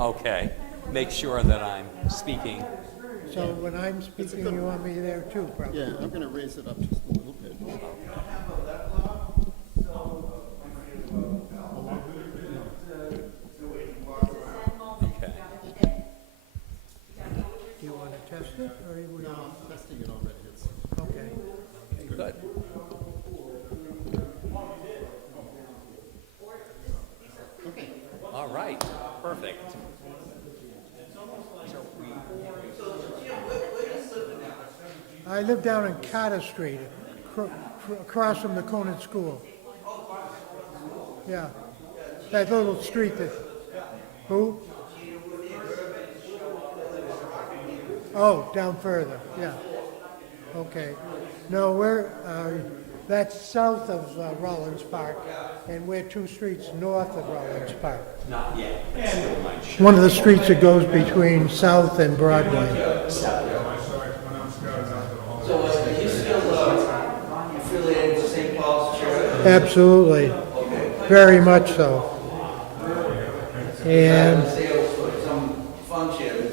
Okay. Make sure that I'm speaking. So when I'm speaking, you want me there too, probably? Yeah, I'm going to raise it up just a little bit. Okay. Do you want to test it, or you would? No, I'm testing it already. It's Okay. Good. okay. All right. Perfect. I live down in Carter Street, across from the Concord School. Yeah, that little street that, who? Oh, down further, yeah. Okay. No, that's south of Rollins Park, and we're 2 streets north of Rollins Park. Not yet. One of the streets that goes between South and Broadway. So are you still affiliated with St. Paul's Church? Absolutely, very much so. And Sales for some function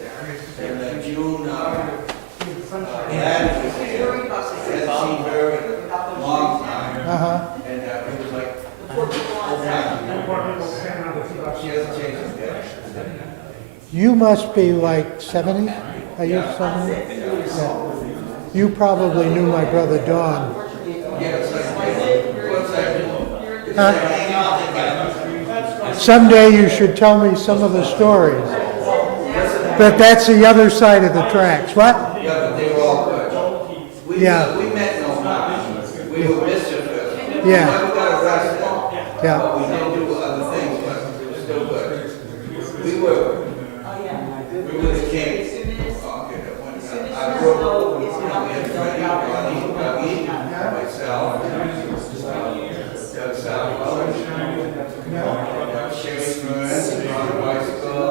in June. Dad was here. I hadn't seen her in a long time. And it was like, she hasn't changed it yet. you must be like 70? Are you 70? Yeah. You probably knew my brother Don. Huh? Someday you should tell me some of the stories. But that's the other side of the tracks. What? Yeah, but they were all good. Yeah. We met no harm. We were mischievous. Yeah. Never got arrested. Yeah. But we did do other things, but it was still good. We were the kings. I grew up, we had Freddie, Ronnie, Dougie, myself, Doug Salvador, Sherry Smith, Ron Bicycle,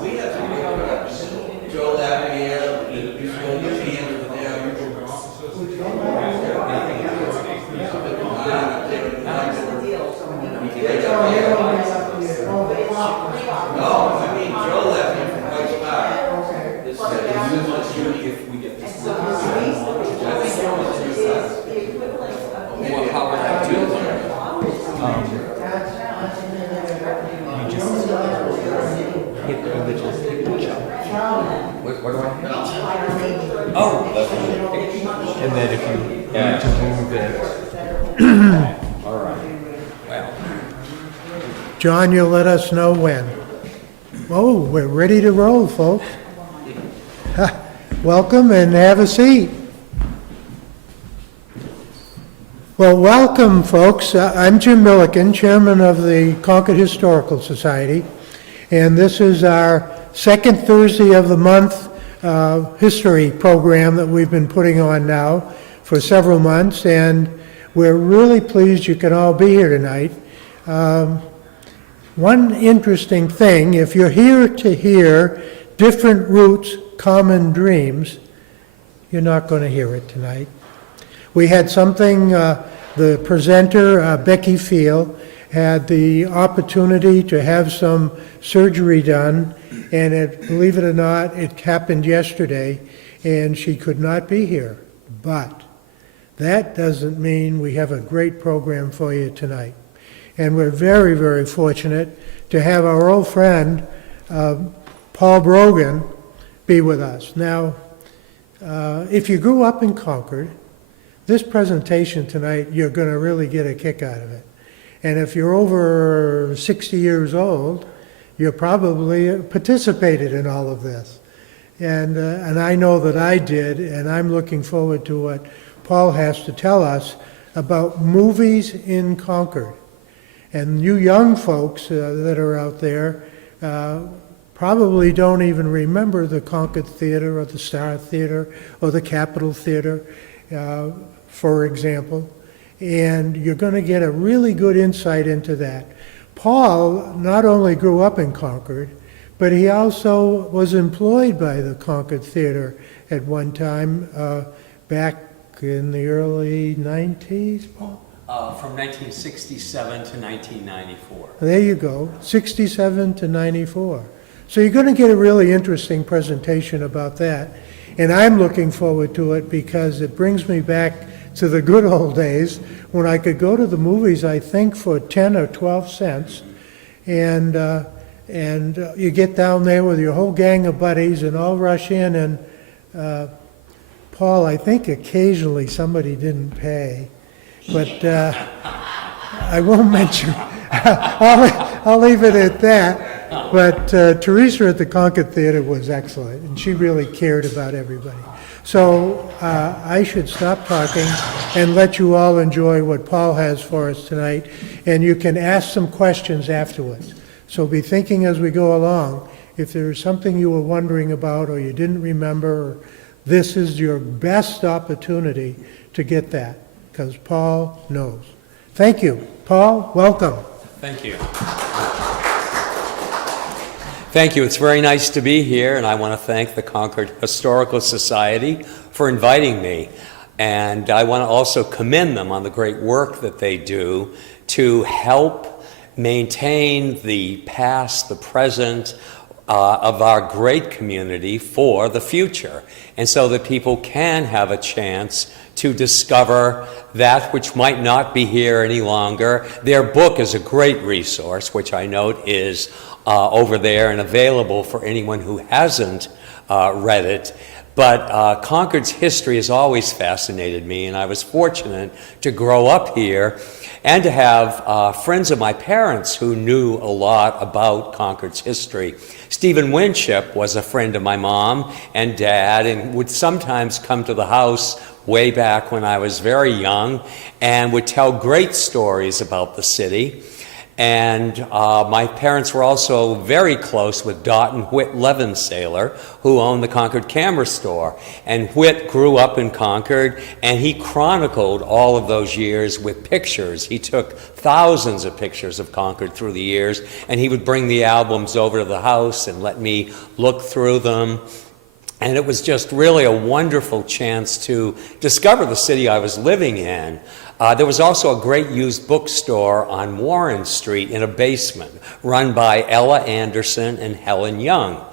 we had some good guys. Joe Lapierre, the musical museum over there. No, I mean, Joe left me from White Spot. This is if we get this. Well, how would I do it? You just hit the little picture. What do I hit? Oh, and then if you need to move it. All right. Well. John, you'll let us know when. Oh, we're ready to roll, folks. Welcome and have a seat. Well, welcome, folks. I'm Jim Milliken, chairman of the Concord Historical Society, and this is our second Thursday of the month history program that we've been putting on now for several months, and we're really pleased you can all be here tonight. One interesting thing, if you're here to hear different roots, common dreams, you're not going to hear it tonight. We had something, the presenter, Becky Field, had the opportunity to have some surgery done, and believe it or not, it happened yesterday, and she could not be here. But that doesn't mean we have a great program for you tonight. And we're very, very fortunate to have our old friend, Paul Brogan, be with us. Now, if you grew up in Concord, this presentation tonight, you're going to really get a kick out of it. And if you're over 60 years old, you probably participated in all of this. And I know that I did, and I'm looking forward to what Paul has to tell us about movies in Concord. And you young folks that are out there probably don't even remember the Concord Theater or the Star Theater or the Capitol Theater, for example. And you're going to get a really good insight into that. Paul not only grew up in Concord, but he also was employed by the Concord Theater at one time back in the early 90s, Paul? From 1967 to 1994. There you go, 67 to 94. So you're going to get a really interesting presentation about that. And I'm looking forward to it because it brings me back to the good old days when I could go to the movies, I think, for 10 or 12 cents. And you get down there with your whole gang of buddies and all rush in. And Paul, I think occasionally somebody didn't pay. But I won't mention, I'll leave it at that. But Teresa at the Concord Theater was excellent, and she really cared about everybody. So I should stop talking and let you all enjoy what Paul has for us tonight, and you can ask some questions afterwards. So be thinking as we go along, if there is something you were wondering about or you didn't remember, this is your best opportunity to get that, because Paul knows. Thank you. Paul, welcome. Thank you. Thank you. It's very nice to be here, and I want to thank the Concord Historical Society for inviting me. And I want to also commend them on the great work that they do to help maintain the past, the present of our great community for the future, and so that people can have a chance to discover that which might not be here any longer. Their book is a great resource, which I note is over there and available for anyone who hasn't read it. But Concord's history has always fascinated me, and I was fortunate to grow up here and to have friends of my parents who knew a lot about Concord's history. Stephen Winship was a friend of my mom and dad and would sometimes come to the house way back when I was very young and would tell great stories about the city. And my parents were also very close with Dot and Whit Levensaler, who owned the Concord Camera Store. And Whit grew up in Concord, and he chronicled all of those years with pictures. He took thousands of pictures of Concord through the years, and he would bring the albums over to the house and let me look through them. And it was just really a wonderful chance to discover the city I was living in. There was also a great used bookstore on Warren Street in a basement run by Ella Anderson and Helen Young.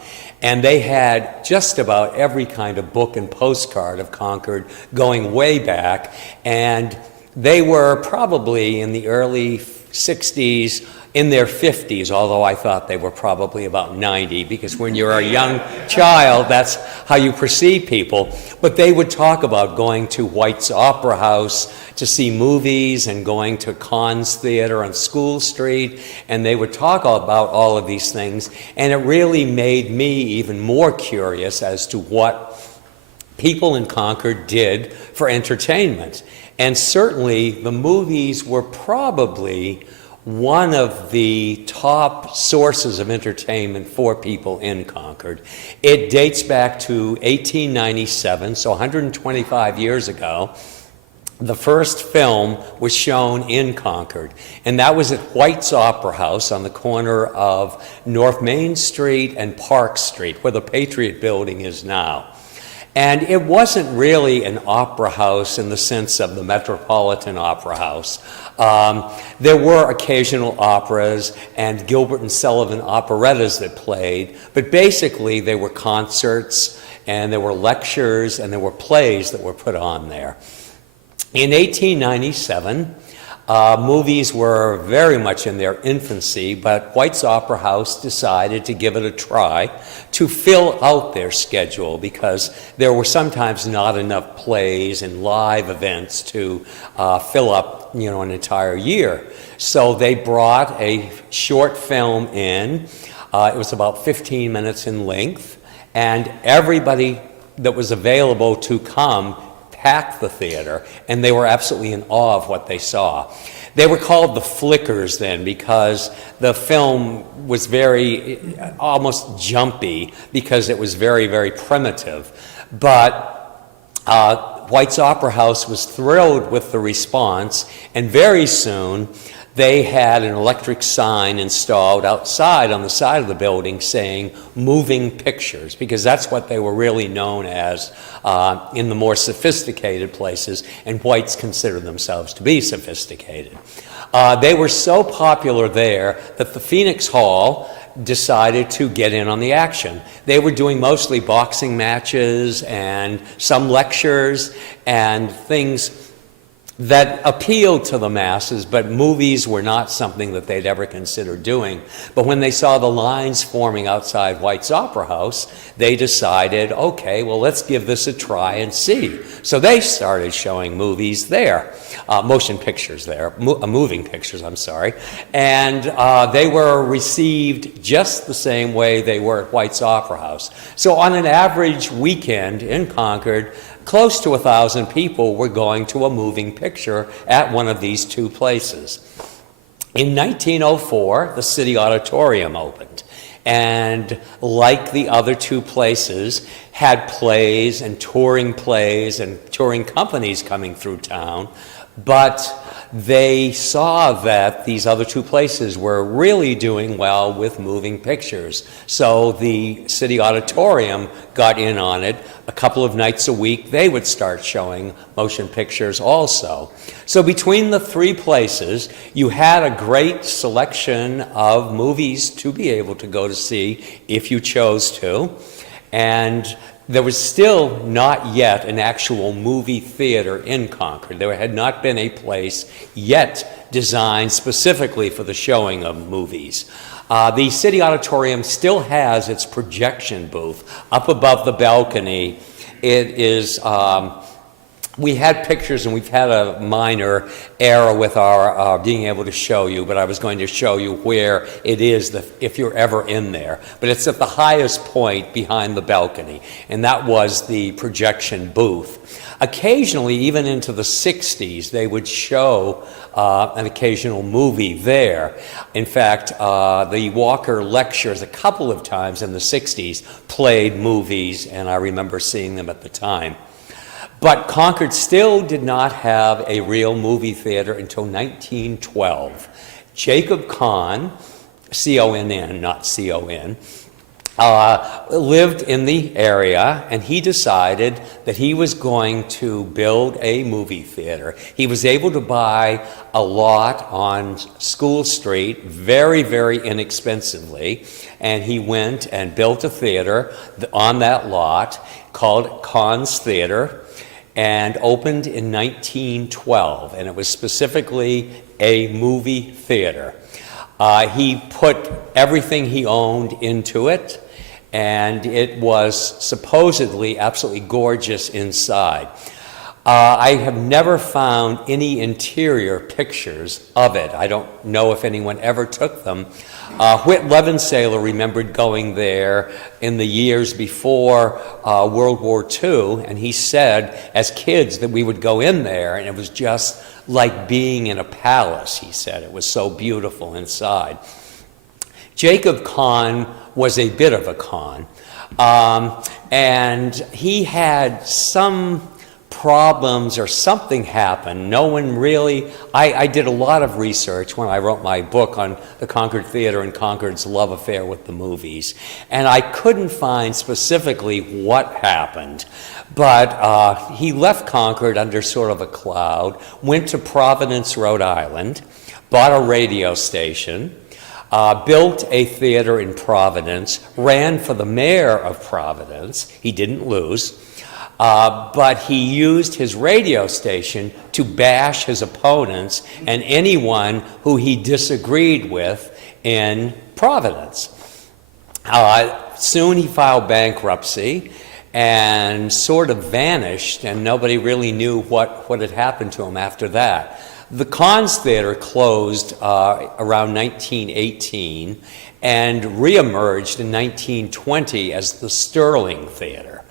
And they had just about every kind of book and postcard of Concord going way back. And they were probably in the early 60s, in their 50s, although I thought they were probably about 90, because when you're a young child, that's how you perceive people. But they would talk about going to White's Opera House to see movies and going to Conn's Theater on School Street, and they would talk about all of these things, and it really made me even more curious as to what people in Concord did for entertainment. And certainly the movies were probably one of the top sources of entertainment for people in Concord. It dates back to 1897, so 125 years ago. The first film was shown in Concord, and that was at White's Opera House on the corner of North Main Street and Park Street, where the Patriot Building is now. And it wasn't really an opera house in the sense of the Metropolitan Opera House. There were occasional operas and Gilbert and Sullivan operettas that played, but basically they were concerts and there were lectures and there were plays that were put on there. In 1897, movies were very much in their infancy, but White's Opera House decided to give it a try to fill out their schedule because there were sometimes not enough plays and live events to fill up, an entire year. So they brought a short film in. It was about 15 minutes in length, and everybody that was available to come packed the theater, and they were absolutely in awe of what they saw. They were called the Flickers then because the film was almost jumpy because it was very, very primitive. But White's Opera House was thrilled with the response, and very soon they had an electric sign installed outside on the side of the building saying moving pictures, because that's what they were really known as in the more sophisticated places, and whites considered themselves to be sophisticated. They were so popular there that the Phoenix Hall decided to get in on the action. They were doing mostly boxing matches and some lectures and things that appealed to the masses, but movies were not something that they'd ever considered doing. But when they saw the lines forming outside White's Opera House, they decided, okay, well, let's give this a try and see. So they started showing movies there, motion pictures there, moving pictures, I'm sorry. And they were received just the same way they were at White's Opera House. So on an average weekend in Concord, close to 1,000 people were going to a moving picture at one of these two places. In 1904, the City Auditorium opened, and like the other two places, had plays and touring companies coming through town, but they saw that these other two places were really doing well with moving pictures. So the City Auditorium got in on it. A couple of nights a week, they would start showing motion pictures also. So between the three places, you had a great selection of movies to be able to go to see if you chose to. And there was still not yet an actual movie theater in Concord. There had not been a place yet designed specifically for the showing of movies. The City Auditorium still has its projection booth up above the balcony. It is, we had pictures and we've had a minor error with our being able to show you, but I was going to show you where it is if you're ever in there. But it's at the highest point behind the balcony, and that was the projection booth. Occasionally, even into the 60s, they would show an occasional movie there. In fact, the Walker Lectures a couple of times in the 60s played movies, and I remember seeing them at the time. But Concord still did not have a real movie theater until 1912. Jacob Conn, C-O-N-N, not C-O-N, lived in the area, and he decided that he was going to build a movie theater. He was able to buy a lot on School Street very, very inexpensively, and he went and built a theater on that lot called Conn's Theater, and opened in 1912, and it was specifically a movie theater. He put everything he owned into it, and it was supposedly absolutely gorgeous inside. I have never found any interior pictures of it. I don't know if anyone ever took them. Whit Levensaler remembered going there in the years before World War II, and he said, as kids, that we would go in there, and it was just like being in a palace, he said. It was so beautiful inside. Jacob Conn was a bit of a con, and he had some problems or something happened. No one really, I did a lot of research when I wrote my book on the Concord Theater and Concord's love affair with the movies, and I couldn't find specifically what happened. But he left Concord under sort of a cloud, went to Providence, Rhode Island, bought a radio station, built a theater in Providence, ran for the mayor of Providence. He didn't lose. But he used his radio station to bash his opponents and anyone who he disagreed with in Providence. Soon he filed bankruptcy and sort of vanished, and nobody really knew what had happened to him after that. The Conn's Theater closed around 1918 and reemerged in 1920 as the Sterling Theater.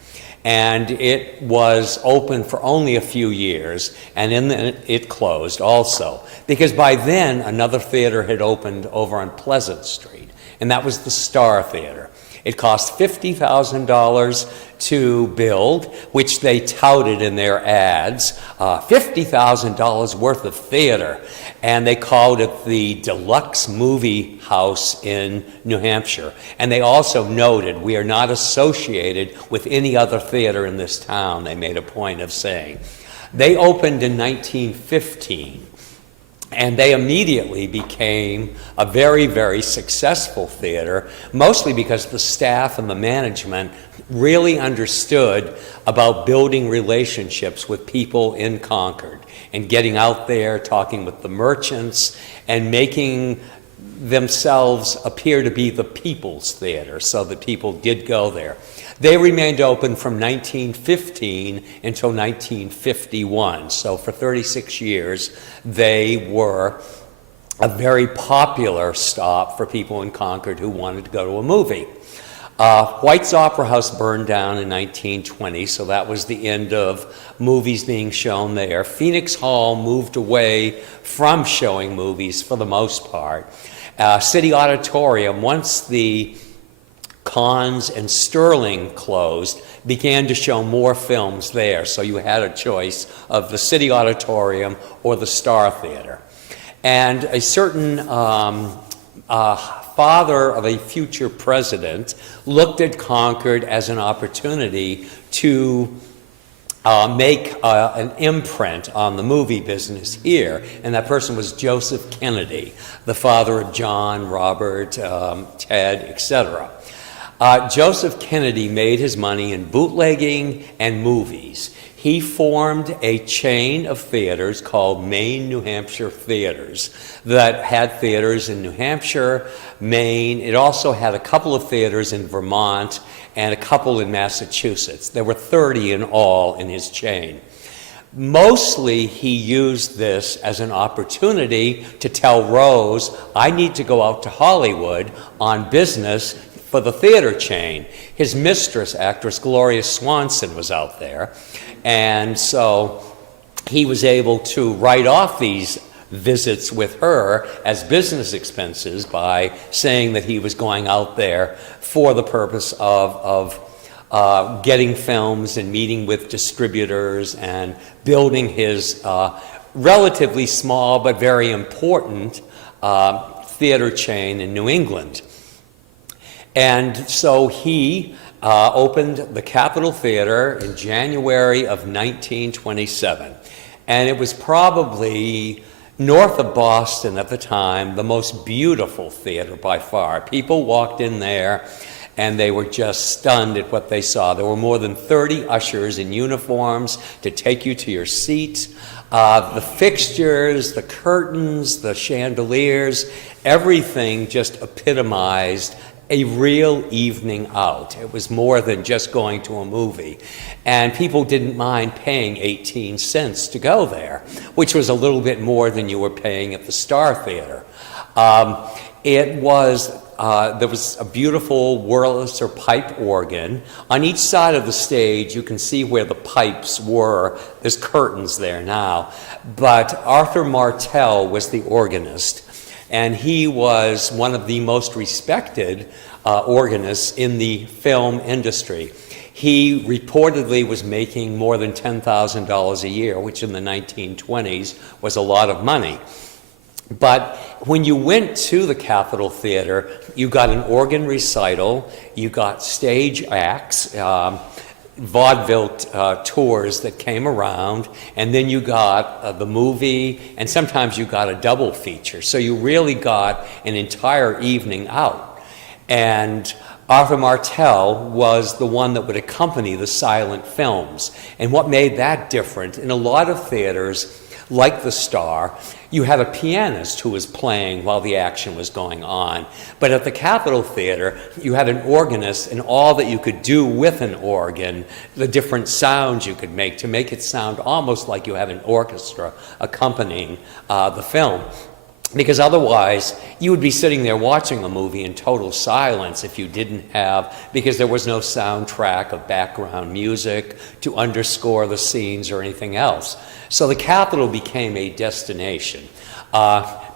And it was open for only a few years, and then it closed also, because by then another theater had opened over on Pleasant Street, and that was the Star Theater. It cost $50,000 to build, which they touted in their ads, $50,000 worth of theater, and they called it the Deluxe Movie House in New Hampshire. And they also noted, we are not associated with any other theater in this town, they made a point of saying. They opened in 1915. And they immediately became a very, very successful theater, mostly because the staff and the management really understood about building relationships with people in Concord and getting out there, talking with the merchants, and making themselves appear to be the people's theater, so that people did go there. They remained open from 1915 until 1951. So for 36 years, they were a very popular stop for people in Concord who wanted to go to a movie. White's Opera House burned down in 1920, so that was the end of movies being shown there. Phoenix Hall moved away from showing movies for the most part. City Auditorium, once the Cons and Sterling closed, began to show more films there. So you had a choice of the City Auditorium or the Star Theater. And a certain father of a future president looked at Concord as an opportunity to make an imprint on the movie business here, and that person was Joseph Kennedy, the father of John, Robert, Ted, etc. Joseph Kennedy made his money in bootlegging and movies. He formed a chain of theaters called Maine, New Hampshire Theaters that had theaters in New Hampshire, Maine. It also had a couple of theaters in Vermont and a couple in Massachusetts. There were 30 in all in his chain. Mostly he used this as an opportunity to tell Rose, I need to go out to Hollywood on business for the theater chain. His mistress, actress Gloria Swanson, was out there, and so he was able to write off these visits with her as business expenses by saying that he was going out there for the purpose of getting films and meeting with distributors and building his relatively small but very important theater chain in New England. And so he opened the Capitol Theater in January of 1927. And it was probably, north of Boston at the time, the most beautiful theater by far. People walked in there and they were just stunned at what they saw. There were more than 30 ushers in uniforms to take you to your seat. The fixtures, the curtains, the chandeliers, everything just epitomized a real evening out. It was more than just going to a movie. And people didn't mind paying 18 cents to go there, which was a little bit more than you were paying at the Star Theater. There was a beautiful Wurlitzer pipe organ. On each side of the stage, you can see where the pipes were. There's curtains there now. But Arthur Martell was the organist, and he was one of the most respected organists in the film industry. He reportedly was making more than $10,000 a year, which in the 1920s was a lot of money. But when you went to the Capitol Theater, you got an organ recital, you got stage acts, vaudeville tours that came around, and then you got the movie, and sometimes you got a double feature. So you really got an entire evening out. And Arthur Martell was the one that would accompany the silent films. And what made that different, in a lot of theaters, like the Star, you had a pianist who was playing while the action was going on. But at the Capitol Theater, you had an organist, and all that you could do with an organ, the different sounds you could make to make it sound almost like you had an orchestra accompanying the film. Because otherwise, you would be sitting there watching a movie in total silence if you didn't have, because there was no soundtrack of background music to underscore the scenes or anything else. So the Capitol became a destination.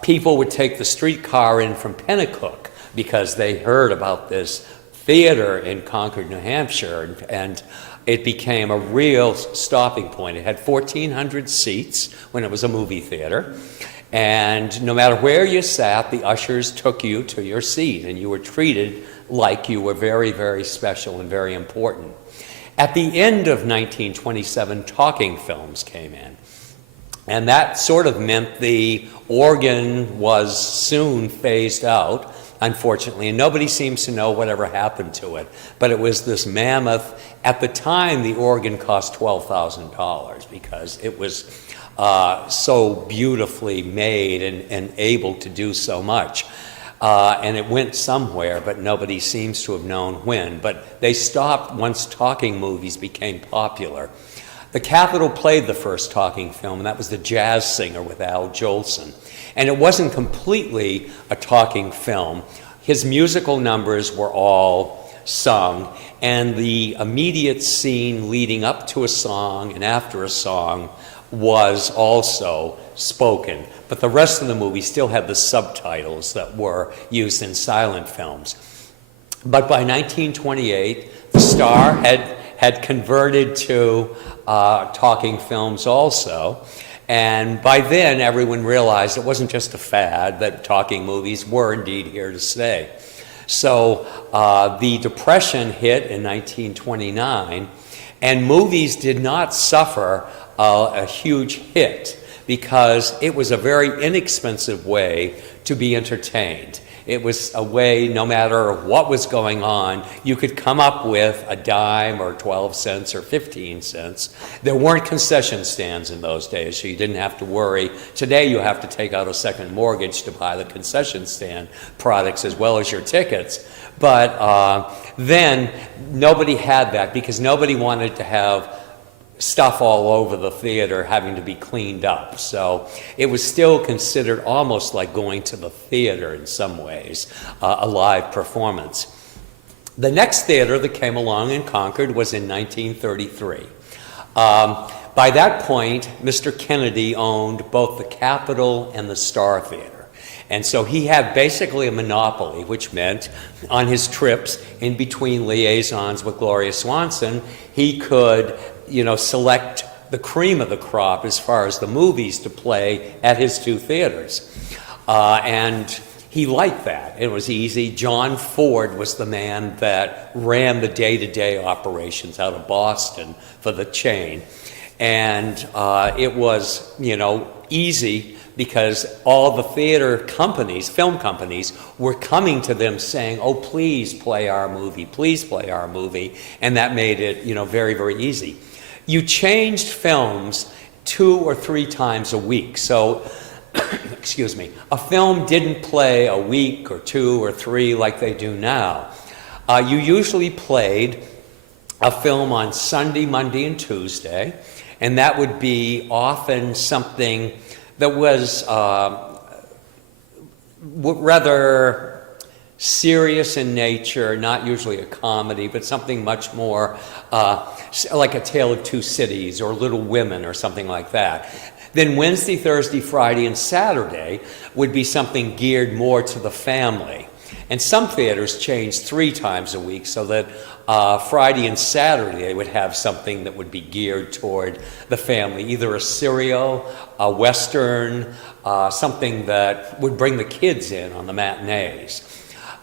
People would take the streetcar in from Pennacook because they heard about this theater in Concord, New Hampshire, and it became a real stopping point. It had 1,400 seats when it was a movie theater, and no matter where you sat, the ushers took you to your seat, and you were treated like you were very, very special and very important. At the end of 1927, talking films came in, and that sort of meant the organ was soon phased out, unfortunately, and nobody seems to know whatever happened to it. But it was this mammoth. At the time, the organ cost $12,000 because it was so beautifully made and able to do so much. And it went somewhere, but nobody seems to have known when. But they stopped once talking movies became popular. The Capitol played the first talking film, and that was The Jazz Singer with Al Jolson. And it wasn't completely a talking film. His musical numbers were all sung, and the immediate scene leading up to a song and after a song was also spoken. But the rest of the movie still had the subtitles that were used in silent films. But by 1928, the Star had converted to talking films also. And by then, everyone realized it wasn't just a fad, that talking movies were indeed here to stay. So the Depression hit in 1929, and movies did not suffer a huge hit because it was a very inexpensive way to be entertained. It was a way, no matter what was going on, you could come up with a dime or 12 cents or 15 cents. There weren't concession stands in those days, so you didn't have to worry. Today you have to take out a second mortgage to buy the concession stand products as well as your tickets. But then nobody had that because nobody wanted to have stuff all over the theater having to be cleaned up. So it was still considered almost like going to the theater in some ways, a live performance. The next theater that came along in Concord was in 1933. By that point, Mr. Kennedy owned both the Capitol and the Star Theater. And so he had basically a monopoly, which meant on his trips in between liaisons with Gloria Swanson, he could select the cream of the crop as far as the movies to play at his two theaters. And he liked that. It was easy. John Ford was the man that ran the day-to-day operations out of Boston for the chain. And it was, easy because all the theater companies, film companies, were coming to them saying, oh, please play our movie, please play our movie. And that made it, very, very easy. You changed films 2 or 3 times a week. So, excuse me, a film didn't play a week or 2 or 3 like they do now. You usually played a film on Sunday, Monday, and Tuesday, and that would be often something that was rather serious in nature, not usually a comedy, but something much more like A Tale of Two Cities or Little Women or something like that. Then Wednesday, Thursday, Friday, and Saturday would be something geared more to the family. And some theaters changed 3 times a week so that Friday and Saturday they would have something that would be geared toward the family, either a serial, a Western, something that would bring the kids in on the matinees.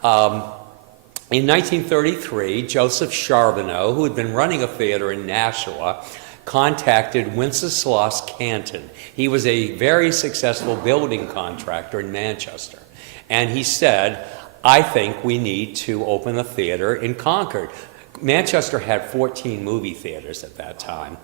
In 1933, Joseph Charbonneau, who had been running a theater in Nashua, contacted Wenceslas Canton. He was a very successful building contractor in Manchester. And he said, I think we need to open a theater in Concord. Manchester had 14 movie theaters at that time.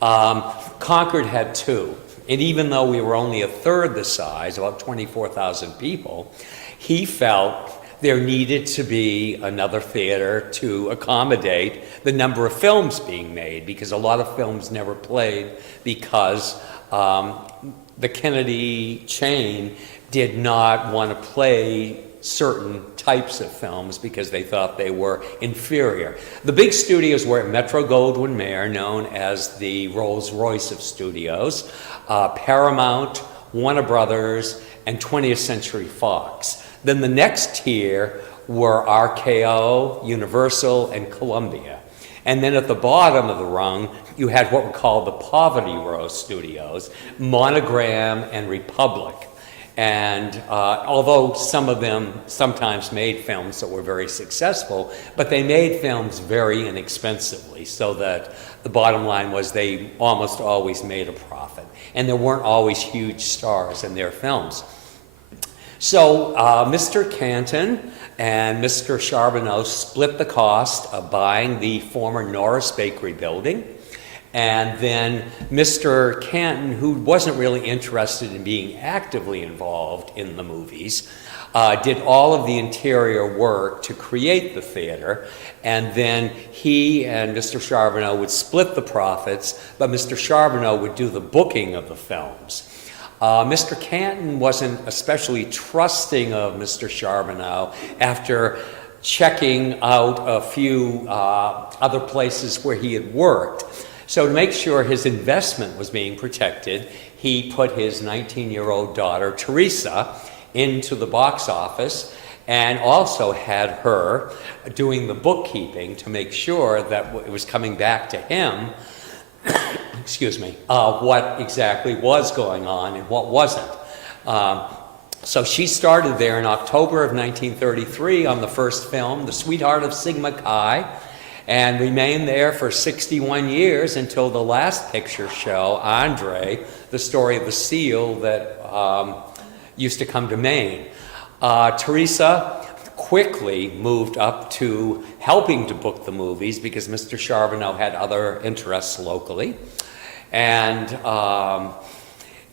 Concord had 2. And even though we were only a third the size, about 24,000 people, he felt there needed to be another theater to accommodate the number of films being made, because a lot of films never played because the Kennedy chain did not want to play certain types of films because they thought they were inferior. The big studios were at Metro-Goldwyn-Mayer, known as the Rolls-Royce of studios, Paramount, Warner Brothers, and 20th Century Fox. Then the next tier were RKO, Universal, and Columbia. And then at the bottom of the rung, you had what were called the Poverty Row Studios, Monogram and Republic. And although some of them sometimes made films that were very successful, but they made films very inexpensively, so that the bottom line was they almost always made a profit. And there weren't always huge stars in their films. So Mr. Canton and Mr. Charbonneau split the cost of buying the former Norris Bakery building. And then Mr. Canton, who wasn't really interested in being actively involved in the movies, did all of the interior work to create the theater. And then he and Mr. Charbonneau would split the profits, but Mr. Charbonneau would do the booking of the films. Mr. Canton wasn't especially trusting of Mr. Charbonneau after checking out a few other places where he had worked. So to make sure his investment was being protected, he put his 19-year-old daughter, Teresa, into the box office and also had her doing the bookkeeping to make sure that it was coming back to him, excuse me, what exactly was going on and what wasn't. So she started there in October of 1933 on the first film, The Sweetheart of Sigma Chi, and remained there for 61 years until the last picture show, Andre, the story of the seal that used to come to Maine. Teresa quickly moved up to helping to book the movies because Mr. Charbonneau had other interests locally. And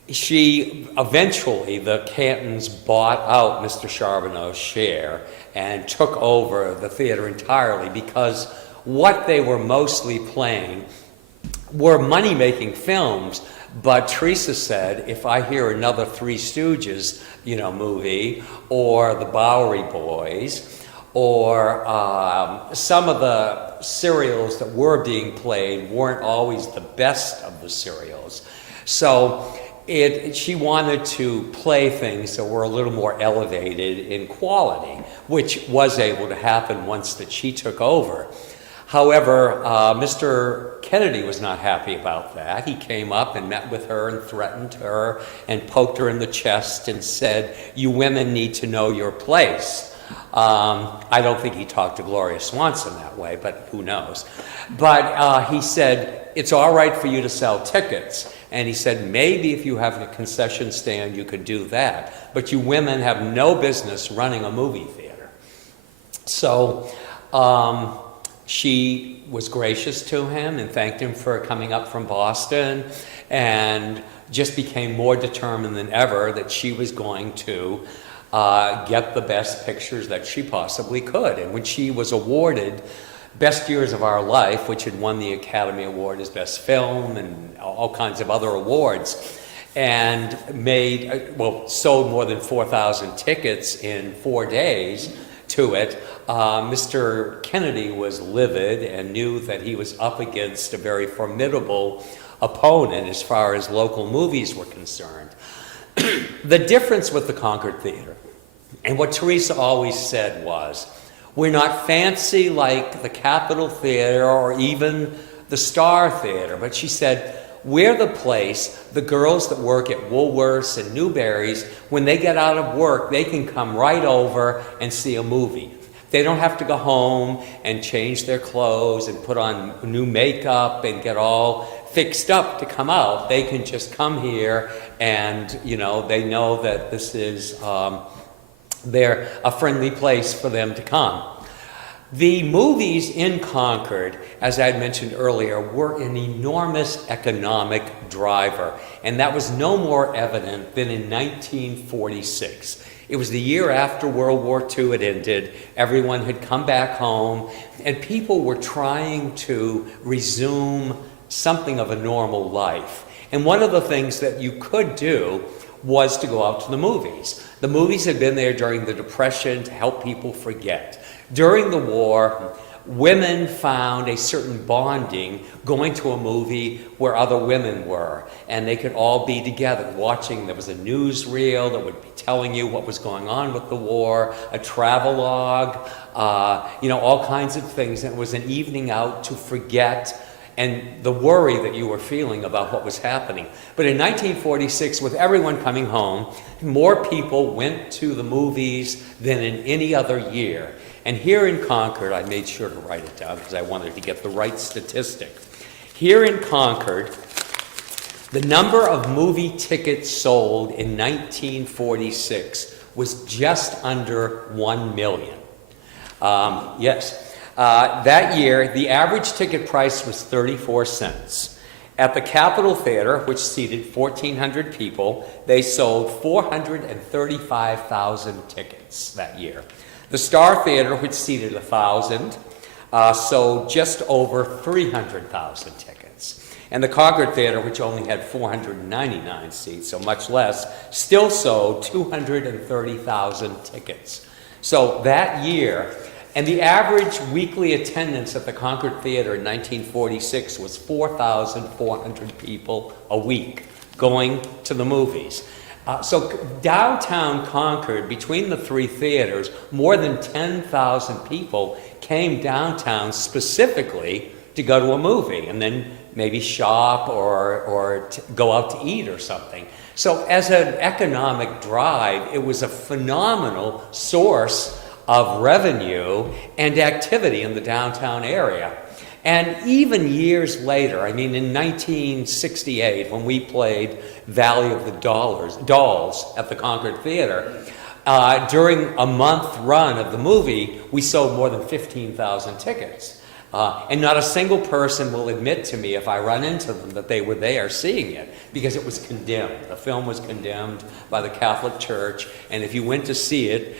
she eventually, the Cantons bought out Mr. Charbonneau's share and took over the theater entirely because what they were mostly playing were money-making films, but Teresa said, if I hear another Three Stooges, movie, or the Bowery Boys, or some of the serials that were being played weren't always the best of the serials. So she wanted to play things that were a little more elevated in quality, which was able to happen once that she took over. However, Mr. Kennedy was not happy about that. He came up and met with her and threatened her and poked her in the chest and said, "You women need to know your place." I don't think he talked to Gloria Swanson that way, but who knows. But he said, "It's all right for you to sell tickets." And he said, maybe if you have a concession stand, you could do that. But you women have no business running a movie theater. So she was gracious to him and thanked him for coming up from Boston and just became more determined than ever that she was going to get the best pictures that she possibly could. And when she was awarded Best Years of Our Life, which had won the Academy Award as Best Film and all kinds of other awards, and sold more than 4,000 tickets in 4 days to it, Mr. Kennedy was livid and knew that he was up against a very formidable opponent as far as local movies were concerned. The difference with the Concord Theater, and what Teresa always said was, we're not fancy like the Capitol Theater or even the Star Theater, but she said, we're the place, the girls that work at Woolworths and Newberry's, when they get out of work, they can come right over and see a movie. They don't have to go home and change their clothes and put on new makeup and get all fixed up to come out. They can just come here and, they know that this is they're a friendly place for them to come. The movies in Concord, as I had mentioned earlier, were an enormous economic driver, and that was no more evident than in 1946. It was the year after World War II had ended. Everyone had come back home, and people were trying to resume something of a normal life. And one of the things that you could do was to go out to the movies. The movies had been there during the Depression to help people forget. During the war, women found a certain bonding going to a movie where other women were, and they could all be together watching. There was a newsreel that would be telling you what was going on with the war, a travelogue, all kinds of things. And it was an evening out to forget and the worry that you were feeling about what was happening. But in 1946, with everyone coming home, more people went to the movies than in any other year. And here in Concord, I made sure to write it down because I wanted to get the right statistic. Here in Concord, the number of movie tickets sold in 1946 was just under 1 million. That year, the average ticket price was 34 cents. At the Capitol Theater, which seated 1,400 people, they sold 435,000 tickets that year. The Star Theater, which seated 1,000, sold just over 300,000 tickets. And the Concord Theater, which only had 499 seats, so much less, still sold 230,000 tickets. So that year, and the average weekly attendance at the Concord Theater in 1946 was 4,400 people a week going to the movies. So downtown Concord, between the three theaters, more than 10,000 people came downtown specifically to go to a movie and then maybe shop or go out to eat or something. So as an economic drive, it was a phenomenal source of revenue and activity in the downtown area. And even years later, I mean in 1968, when we played Valley of the Dolls at the Concord Theater, during a month run of the movie, we sold more than 15,000 tickets. And not a single person will admit to me if I run into them that they were there seeing it, because it was condemned. The film was condemned by the Catholic Church, and if you went to see it,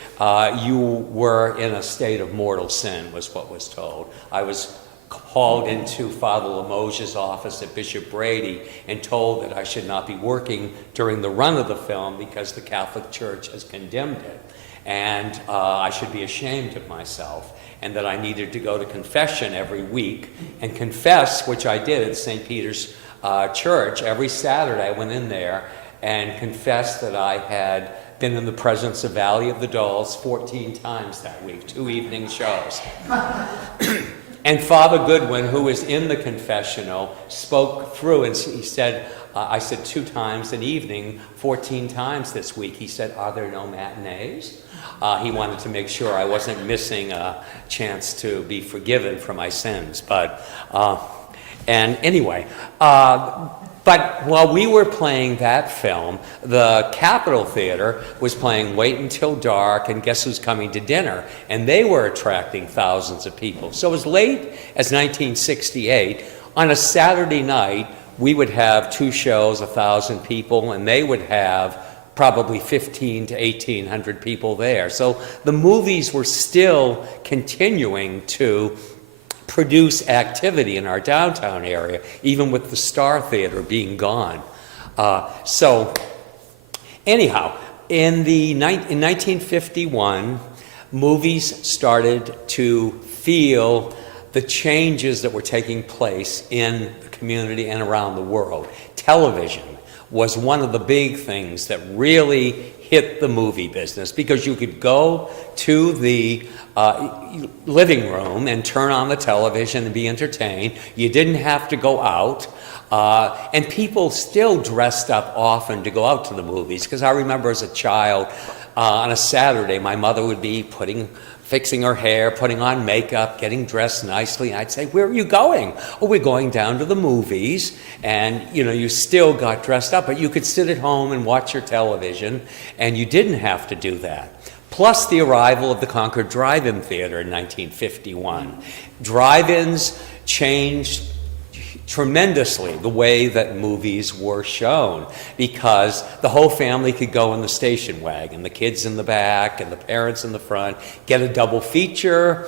you were in a state of mortal sin, was what was told. I was called into Father Limoges' office at Bishop Brady and told that I should not be working during the run of the film because the Catholic Church has condemned it, and I should be ashamed of myself, and that I needed to go to confession every week and confess, which I did at St. Peter's Church. Every Saturday I went in there and confessed that I had been in the presence of Valley of the Dolls 14 times that week, 2 evening shows. And Father Goodwin, who was in the confessional, spoke through and he said, I said 2 times an evening, 14 times this week. He said, are there no matinees? He wanted to make sure I wasn't missing a chance to be forgiven for my sins. But while we were playing that film, the Capitol Theater was playing Wait Until Dark and Guess Who's Coming to Dinner, and they were attracting thousands of people. So as late as 1968, on a Saturday night, we would have 2 shows, 1,000 people, and they would have probably 1,500 to 1,800 people there. So the movies were still continuing to produce activity in our downtown area, even with the Star Theater being gone. So anyhow, in 1951, movies started to feel the changes that were taking place in the community and around the world. Television was one of the big things that really hit the movie business, because you could go to the living room and turn on the television and be entertained. You didn't have to go out. And people still dressed up often to go out to the movies, because I remember as a child, on a Saturday, my mother would be fixing her hair, putting on makeup, getting dressed nicely, and I'd say, where are you going? Oh, we're going down to the movies. And you still got dressed up, but you could sit at home and watch your television, and you didn't have to do that. Plus the arrival of the Concord Drive-In Theater in 1951. Drive-ins changed tremendously the way that movies were shown, because the whole family could go in the station wagon, the kids in the back and the parents in the front, get a double feature.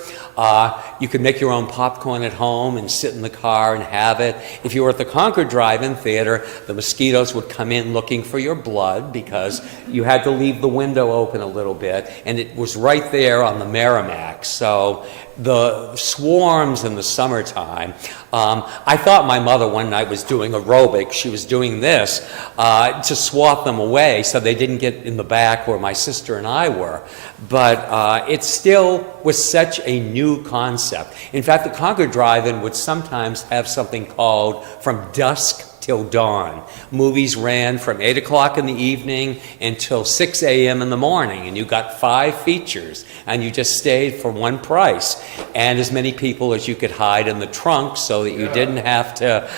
You could make your own popcorn at home and sit in the car and have it. If you were at the Concord Drive-In Theater, the mosquitoes would come in looking for your blood because you had to leave the window open a little bit, and it was right there on the Merrimack. So the swarms in the summertime. I thought my mother one night was doing aerobics. She was doing this to swat them away so they didn't get in the back where my sister and I were. But it still was such a new concept. In fact, the Concord Drive-In would sometimes have something called From Dusk Till Dawn. Movies ran from 8 o'clock in the evening until 6 a.m. in the morning, and you got 5 features, and you just stayed for one price, and as many people as you could hide in the trunk so that you didn't have to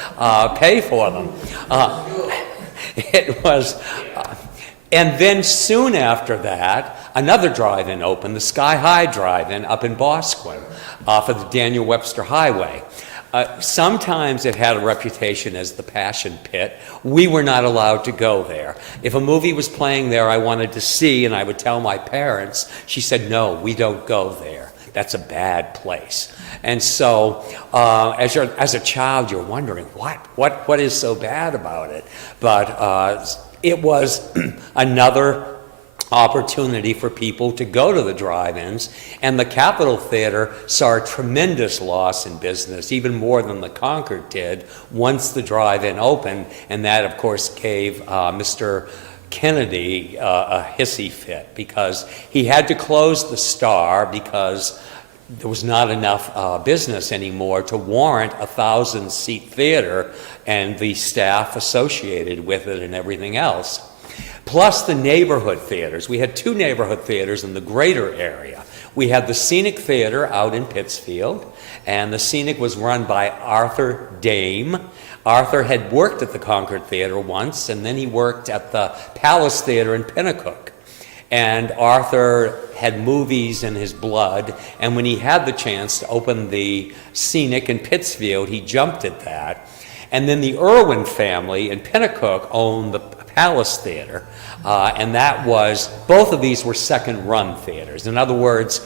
pay for them. It was... And then soon after that, another drive-in opened, the Sky High Drive-In up in Bosquen, off of the Daniel Webster Highway. Sometimes it had a reputation as the Passion Pit. We were not allowed to go there. If a movie was playing there I wanted to see, and I would tell my parents, she said, no, we don't go there. That's a bad place. And so as a child, you're wondering, what is so bad about it? But it was another opportunity for people to go to the drive-ins, and the Capitol Theater saw a tremendous loss in business, even more than the Concord did, once the drive-in opened, and that, of course, gave Mr. Kennedy a hissy fit, because he had to close the Star because there was not enough business anymore to warrant a 1,000-seat theater and the staff associated with it and everything else. Plus the neighborhood theaters. We had 2 neighborhood theaters in the greater area. We had the Scenic Theater out in Pittsfield, and the Scenic was run by Arthur Dame. Arthur had worked at the Concord Theater once, and then he worked at the Palace Theater in Pinnacook. And Arthur had movies in his blood, and when he had the chance to open the Scenic in Pittsfield, he jumped at that. And then the Irwin family in Pinnacook owned the Palace Theater, and that was, both of these were second-run theaters. In other words,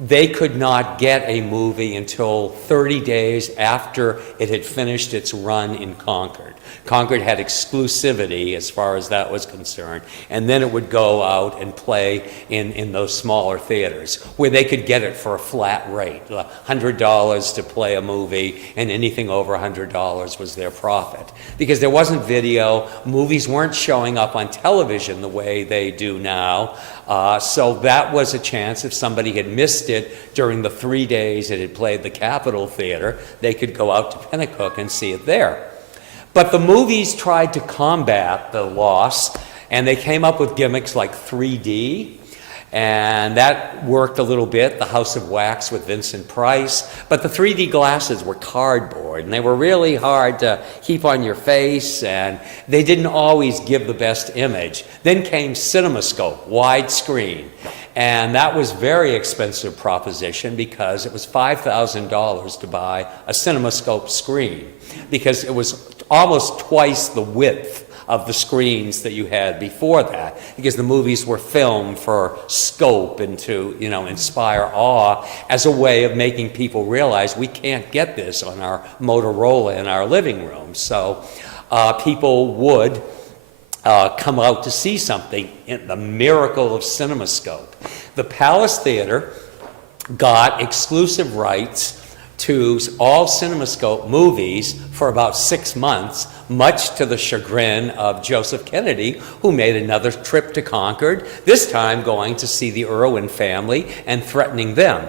they could not get a movie until 30 days after it had finished its run in Concord. Concord had exclusivity as far as that was concerned, and then it would go out and play in those smaller theaters where they could get it for a flat rate, $100 to play a movie, and anything over $100 was their profit. Because there wasn't video, movies weren't showing up on television the way they do now, so that was a chance. If somebody had missed it during the 3 days it had played the Capitol Theater, they could go out to Pinnacook and see it there. But the movies tried to combat the loss, and they came up with gimmicks like 3D, and that worked a little bit, The House of Wax with Vincent Price, but the 3D glasses were cardboard, and they were really hard to keep on your face, and they didn't always give the best image. Then came Cinemascope Widescreen, and that was a very expensive proposition because it was $5,000 to buy a Cinemascope screen, because it was almost twice the width of the screens that you had before that, because the movies were filmed for scope and to, inspire awe, as a way of making people realize we can't get this on our Motorola in our living room. So people would come out to see something, in the miracle of Cinemascope. The Palace Theater got exclusive rights to all Cinemascope movies for about 6 months, much to the chagrin of Joseph Kennedy, who made another trip to Concord, this time going to see the Irwin family and threatening them.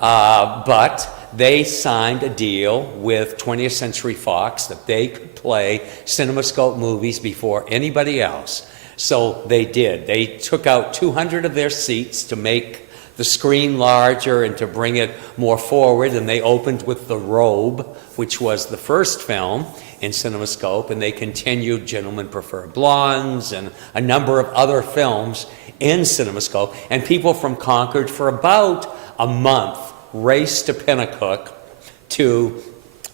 But they signed a deal with 20th Century Fox that they could play Cinemascope movies before anybody else. So they did. They took out 200 of their seats to make the screen larger and to bring it more forward, and they opened with The Robe, which was the first film in Cinemascope, and they continued Gentlemen Prefer Blondes and a number of other films in Cinemascope, and people from Concord for about a month raced to Pinnacook to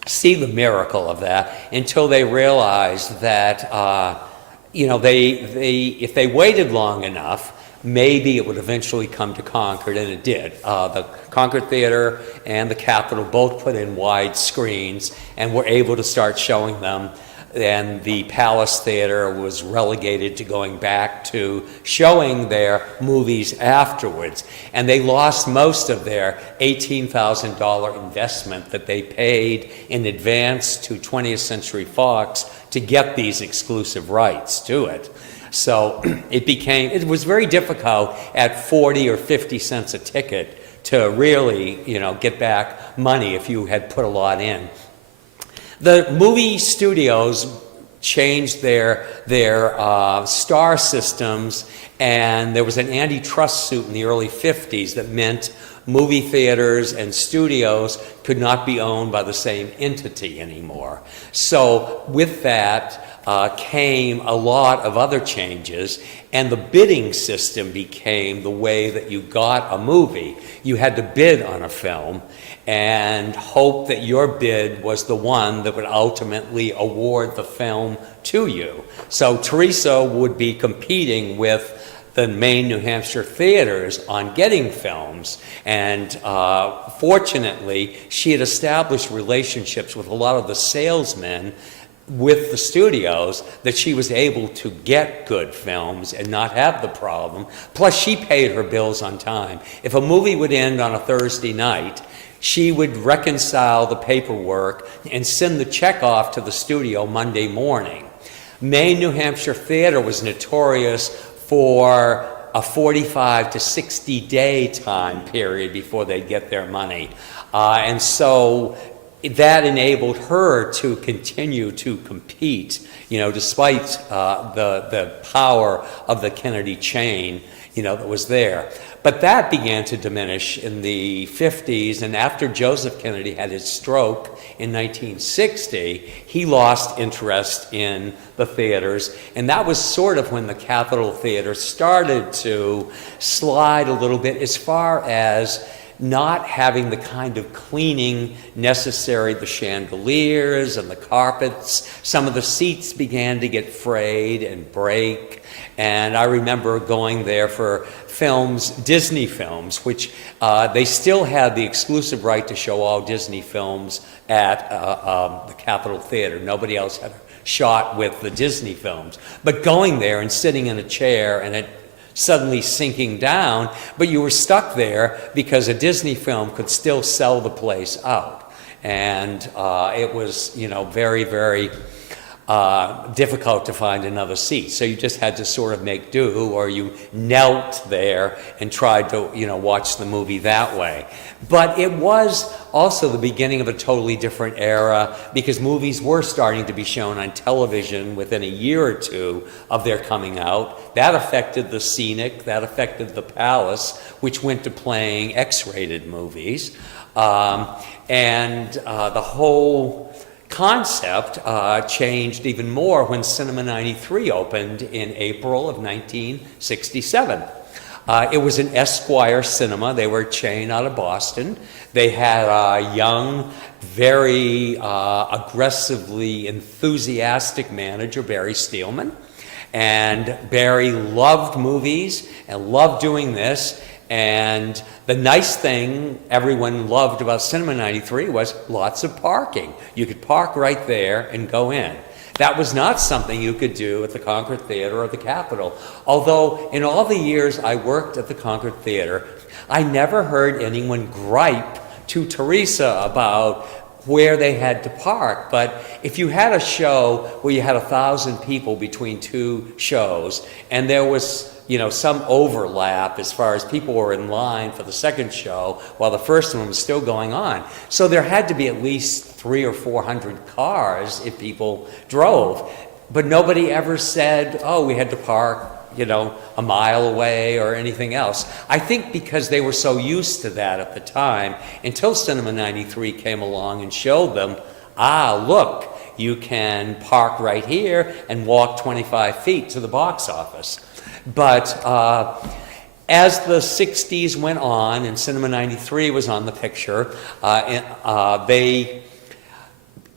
see the miracle of that until they realized that, if they waited long enough, maybe it would eventually come to Concord, and it did. The Concord Theater and the Capitol both put in wide screens and were able to start showing them, and the Palace Theater was relegated to going back to showing their movies afterwards. And they lost most of their $18,000 investment that they paid in advance to 20th Century Fox to get these exclusive rights to it. So it was very difficult at 40 or 50 cents a ticket to really, get back money if you had put a lot in. The movie studios changed their star systems, and there was an antitrust suit in the early 50s that meant movie theaters and studios could not be owned by the same entity anymore. So with that came a lot of other changes, and the bidding system became the way that you got a movie. You had to bid on a film and hope that your bid was the one that would ultimately award the film to you. So Teresa would be competing with the Maine, New Hampshire theaters on getting films, and fortunately, she had established relationships with a lot of the salesmen with the studios that she was able to get good films and not have the problem. Plus, she paid her bills on time. If a movie would end on a Thursday night, she would reconcile the paperwork and send the check off to the studio Monday morning. Maine, New Hampshire theater was notorious for a 45 to 60 day time period before they'd get their money. And so that enabled her to continue to compete, despite the power of the Kennedy chain, that was there. But that began to diminish in the 50s, and after Joseph Kennedy had his stroke in 1960, he lost interest in the theaters, and that was sort of when the Capitol Theater started to slide a little bit as far as not having the kind of cleaning necessary, the chandeliers and the carpets. Some of the seats began to get frayed and break. And I remember going there for films, Disney films, which they still had the exclusive right to show all Disney films at the Capitol Theater. Nobody else had a shot with the Disney films. But going there and sitting in a chair and it suddenly sinking down, but you were stuck there because a Disney film could still sell the place out. And it was, very, very difficult to find another seat. So you just had to sort of make do, or you knelt there and tried to, watch the movie that way. But it was also the beginning of a totally different era, because movies were starting to be shown on television within a year or two of their coming out. That affected the Scenic, that affected the Palace, which went to playing X-rated movies. And the whole concept changed even more when Cinema 93 opened in April of 1967. It was an Esquire Cinema. They were a chain out of Boston. They had a young, very aggressively enthusiastic manager, Barry Steelman. And Barry loved movies and loved doing this. And the nice thing everyone loved about Cinema 93 was lots of parking. You could park right there and go in. That was not something you could do at the Concord Theater or the Capitol. Although in all the years I worked at the Concord Theater, I never heard anyone gripe to Teresa about where they had to park. But if you had a show where you had 1,000 people between two shows, and there was some overlap as far as people were in line for the second show while the first one was still going on. So there had to be at least 300 or 400 cars if people drove. But nobody ever said, oh, we had to park, a mile away or anything else. I think because they were so used to that at the time, until Cinema 93 came along and showed them, look, you can park right here and walk 25 feet to the box office. But as the 60s went on and Cinema 93 was on the picture, they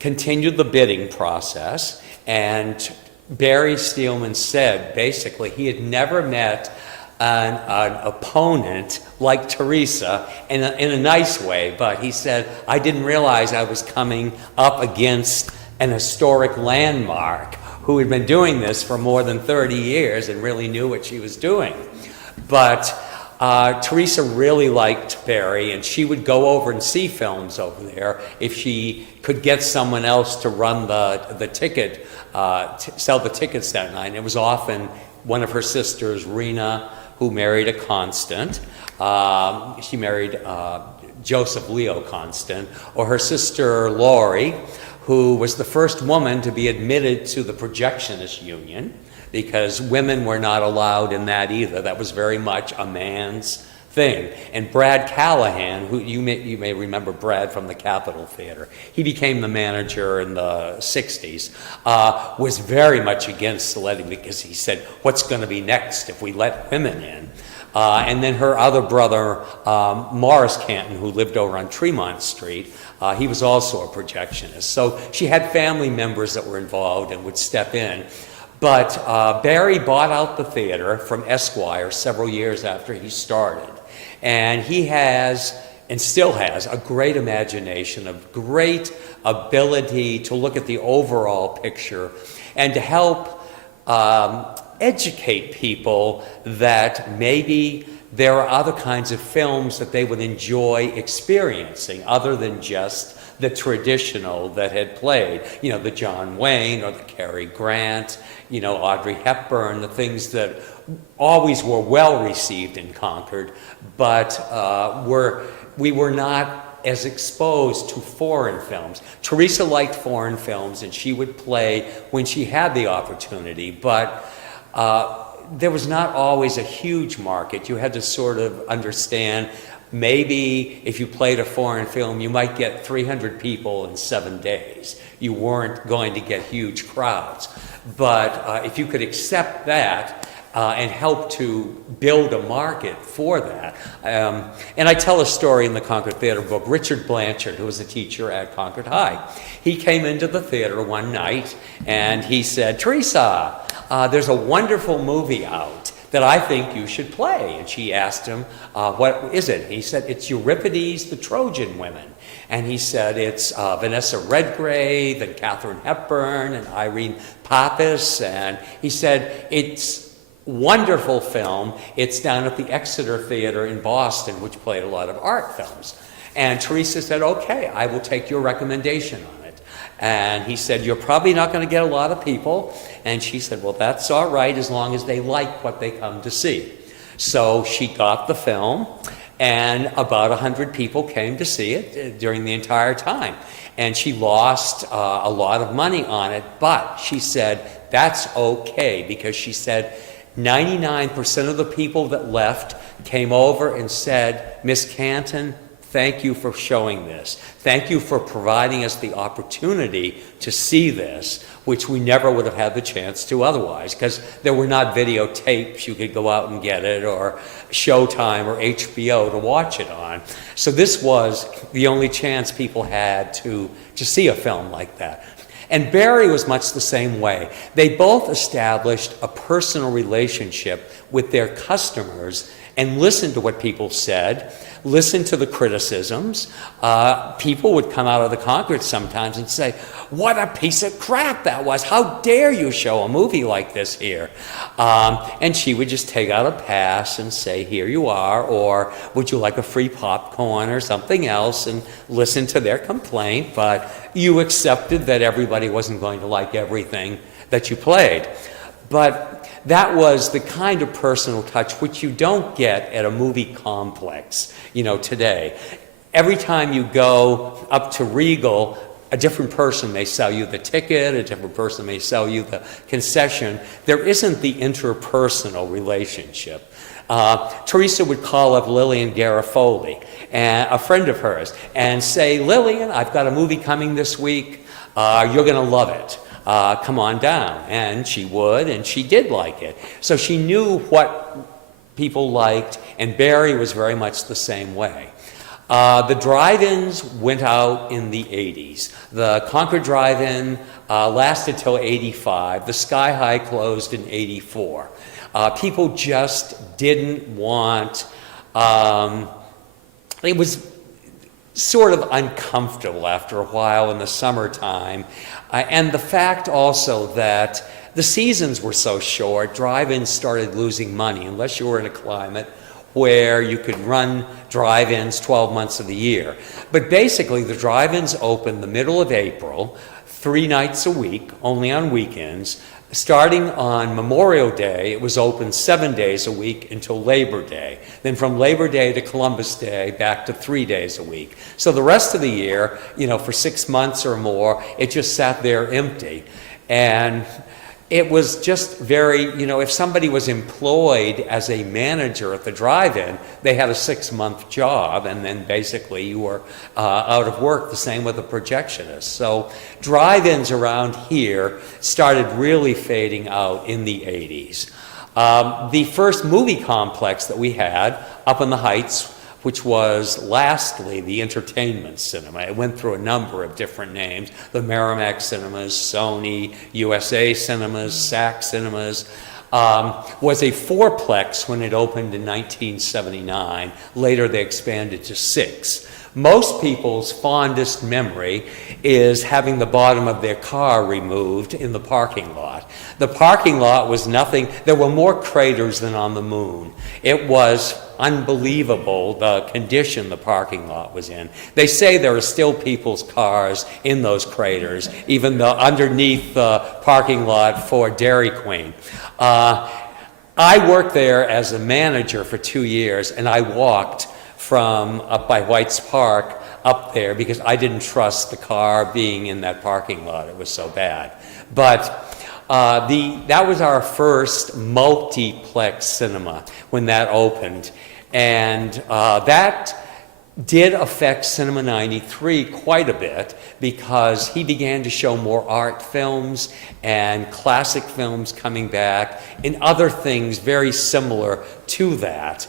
continued the bidding process, and Barry Steelman said basically he had never met an opponent like Teresa in a nice way, but he said, I didn't realize I was coming up against an historic landmark who had been doing this for more than 30 years and really knew what she was doing. But Teresa really liked Barry, and she would go over and see films over there if she could get someone else to run the ticket, sell the tickets that night. And it was often one of her sisters, Rena, who married a Constant. She married Joseph Leo Constant, or her sister Laurie, who was the first woman to be admitted to the projectionist union, because women were not allowed in that either. That was very much a man's thing. And Brad Callahan, who you may remember Brad from the Capitol Theater, he became the manager in the 60s, was very much against letting, because he said, what's going to be next if we let women in? And then her other brother, Morris Canton, who lived over on Tremont Street, he was also a projectionist. So she had family members that were involved and would step in. But Barry bought out the theater from Esquire several years after he started. And he has, and still has, a great imagination, a great ability to look at the overall picture and to help educate people that maybe there are other kinds of films that they would enjoy experiencing other than just the traditional that had played, you know, the John Wayne or the Cary Grant, you know, Audrey Hepburn, the things that always were well received in Concord, but we were not as exposed to foreign films. Teresa liked foreign films, and she would play when she had the opportunity, but there was not always a huge market. You had to sort of understand, maybe if you played a foreign film, you might get 300 people in 7 days. You weren't going to get huge crowds. But if you could accept that and help to build a market for that. And I tell a story in the Concord Theater book. Richard Blanchard, who was a teacher at Concord High, he came into the theater one night and he said, Teresa, there's a wonderful movie out that I think you should play. And she asked him, what is it? He said, it's Euripides, the Trojan Women. And he said, it's Vanessa Redgrave and Katharine Hepburn and Irene Pappas. And he said, it's wonderful film. It's down at the Exeter Theater in Boston, which played a lot of art films. And Teresa said, okay, I will take your recommendation on it. And he said, you're probably not going to get a lot of people. And she said, well, that's all right as long as they like what they come to see. So she got the film, and about 100 people came to see it during the entire time. And she lost a lot of money on it, but she said, that's okay, because she said 99% of the people that left came over and said, Miss Canton, thank you for showing this. Thank you for providing us the opportunity to see this, which we never would have had the chance to otherwise, because there were not videotapes you could go out and get it, or Showtime or HBO to watch it on. So this was the only chance people had to see a film like that. And Barry was much the same way. They both established a personal relationship with their customers and listened to what people said, listened to the criticisms. People would come out of the Concord sometimes and say, what a piece of crap that was. How dare you show a movie like this here? And she would just take out a pass and say, here you are, or would you like a free popcorn or something else, and listen to their complaint, but you accepted that everybody wasn't going to like everything that you played. But that was the kind of personal touch which you don't get at a movie complex, you know, today. Every time you go up to Regal, a different person may sell you the ticket, a different person may sell you the concession. There isn't the interpersonal relationship. Teresa would call up Lillian Garofoli, a friend of hers, and say, Lillian, I've got a movie coming this week. You're going to love it. Come on down. And she would, and she did like it. So she knew what people liked, and Barry was very much the same way. The drive-ins went out in the 80s. The Concord drive-in lasted till 85. The Sky High closed in 84. People just didn't want, it was sort of uncomfortable after a while in the summertime. And the fact also that the seasons were so short, drive-ins started losing money unless you were in a climate where you could run drive-ins 12 months of the year. But basically, the drive-ins opened the middle of April, 3 nights a week, only on weekends. Starting on Memorial Day, it was open 7 days a week until Labor Day. Then from Labor Day to Columbus Day, back to 3 days a week. So the rest of the year, for 6 months or more, it just sat there empty. And it was just very, if somebody was employed as a manager at the drive-in, they had a 6-month job, and then basically you were out of work. The same with the projectionist. So drive-ins around here started really fading out in the 80s. The first movie complex that we had up in the Heights, which was lastly the Entertainment Cinema. It went through a number of different names: the Merrimack Cinemas, Sony, USA Cinemas, SAC Cinemas. Was a 4-plex when it opened in 1979. Later they expanded to 6. Most people's fondest memory is having the bottom of their car removed in the parking lot. The parking lot was nothing, there were more craters than on the moon. It was unbelievable the condition the parking lot was in. They say there are still people's cars in those craters, even though underneath the parking lot for Dairy Queen. I worked there as a manager for 2 years, and I walked from up by White's Park up there because I didn't trust the car being in that parking lot. It was so bad. But that was our first multiplex cinema when that opened. And that did affect Cinema 93 quite a bit because he began to show more art films and classic films coming back and other things very similar to that.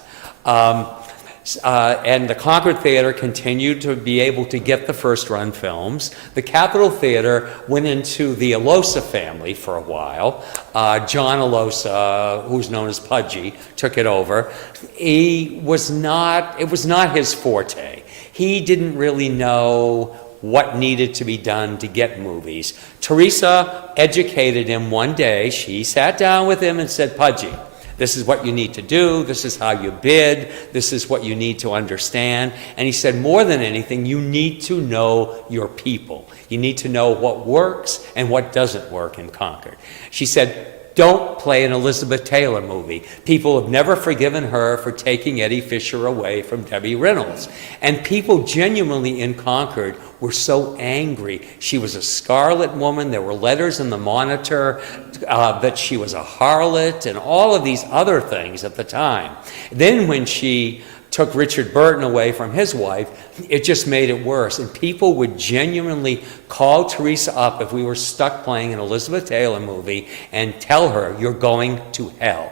And the Concord Theater continued to be able to get the first-run films. The Capitol Theater went into the Alosa family for a while. John Alosa, who's known as Pudgy, took it over. It was not his forte. He didn't really know what needed to be done to get movies. Teresa educated him one day. She sat down with him and said, "Pudgy, this is what you need to do. This is how you bid. This is what you need to understand." And he said, more than anything, you need to know your people. You need to know what works and what doesn't work in Concord. She said, don't play an Elizabeth Taylor movie. People have never forgiven her for taking Eddie Fisher away from Debbie Reynolds. And people genuinely in Concord were so angry. She was a scarlet woman. There were letters in the Monitor that she was a harlot and all of these other things at the time. Then when she took Richard Burton away from his wife, it just made it worse. And people would genuinely call Teresa up if we were stuck playing an Elizabeth Taylor movie and tell her, you're going to hell.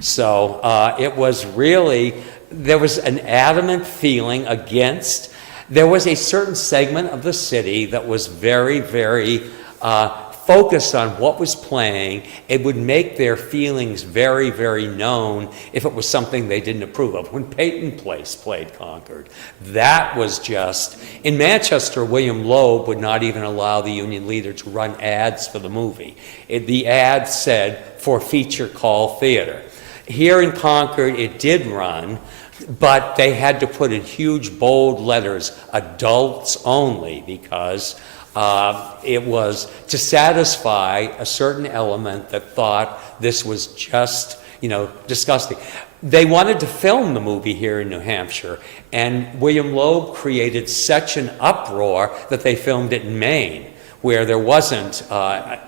So it was really, there was an adamant feeling against. There was a certain segment of the city that was very, very focused on what was playing. It would make their feelings very, very known if it was something they didn't approve of. When Peyton Place played Concord, that was just... In Manchester, William Loeb would not even allow the union leader to run ads for the movie. The ad said, for feature call theater. Here in Concord, it did run, but they had to put in huge, bold letters, adults only, because it was to satisfy a certain element that thought this was just, disgusting. They wanted to film the movie here in New Hampshire, and William Loeb created such an uproar that they filmed it in Maine, where there wasn't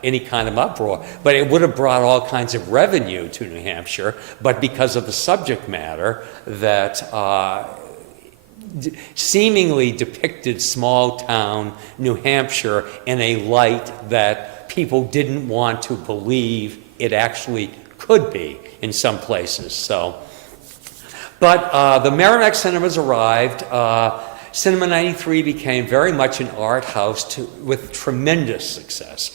any kind of uproar. But it would have brought all kinds of revenue to New Hampshire, but because of the subject matter that seemingly depicted small-town New Hampshire in a light that people didn't want to believe it actually could be in some places. So, But the Merrimack Cinemas arrived. Cinema 93 became very much an art house with tremendous success.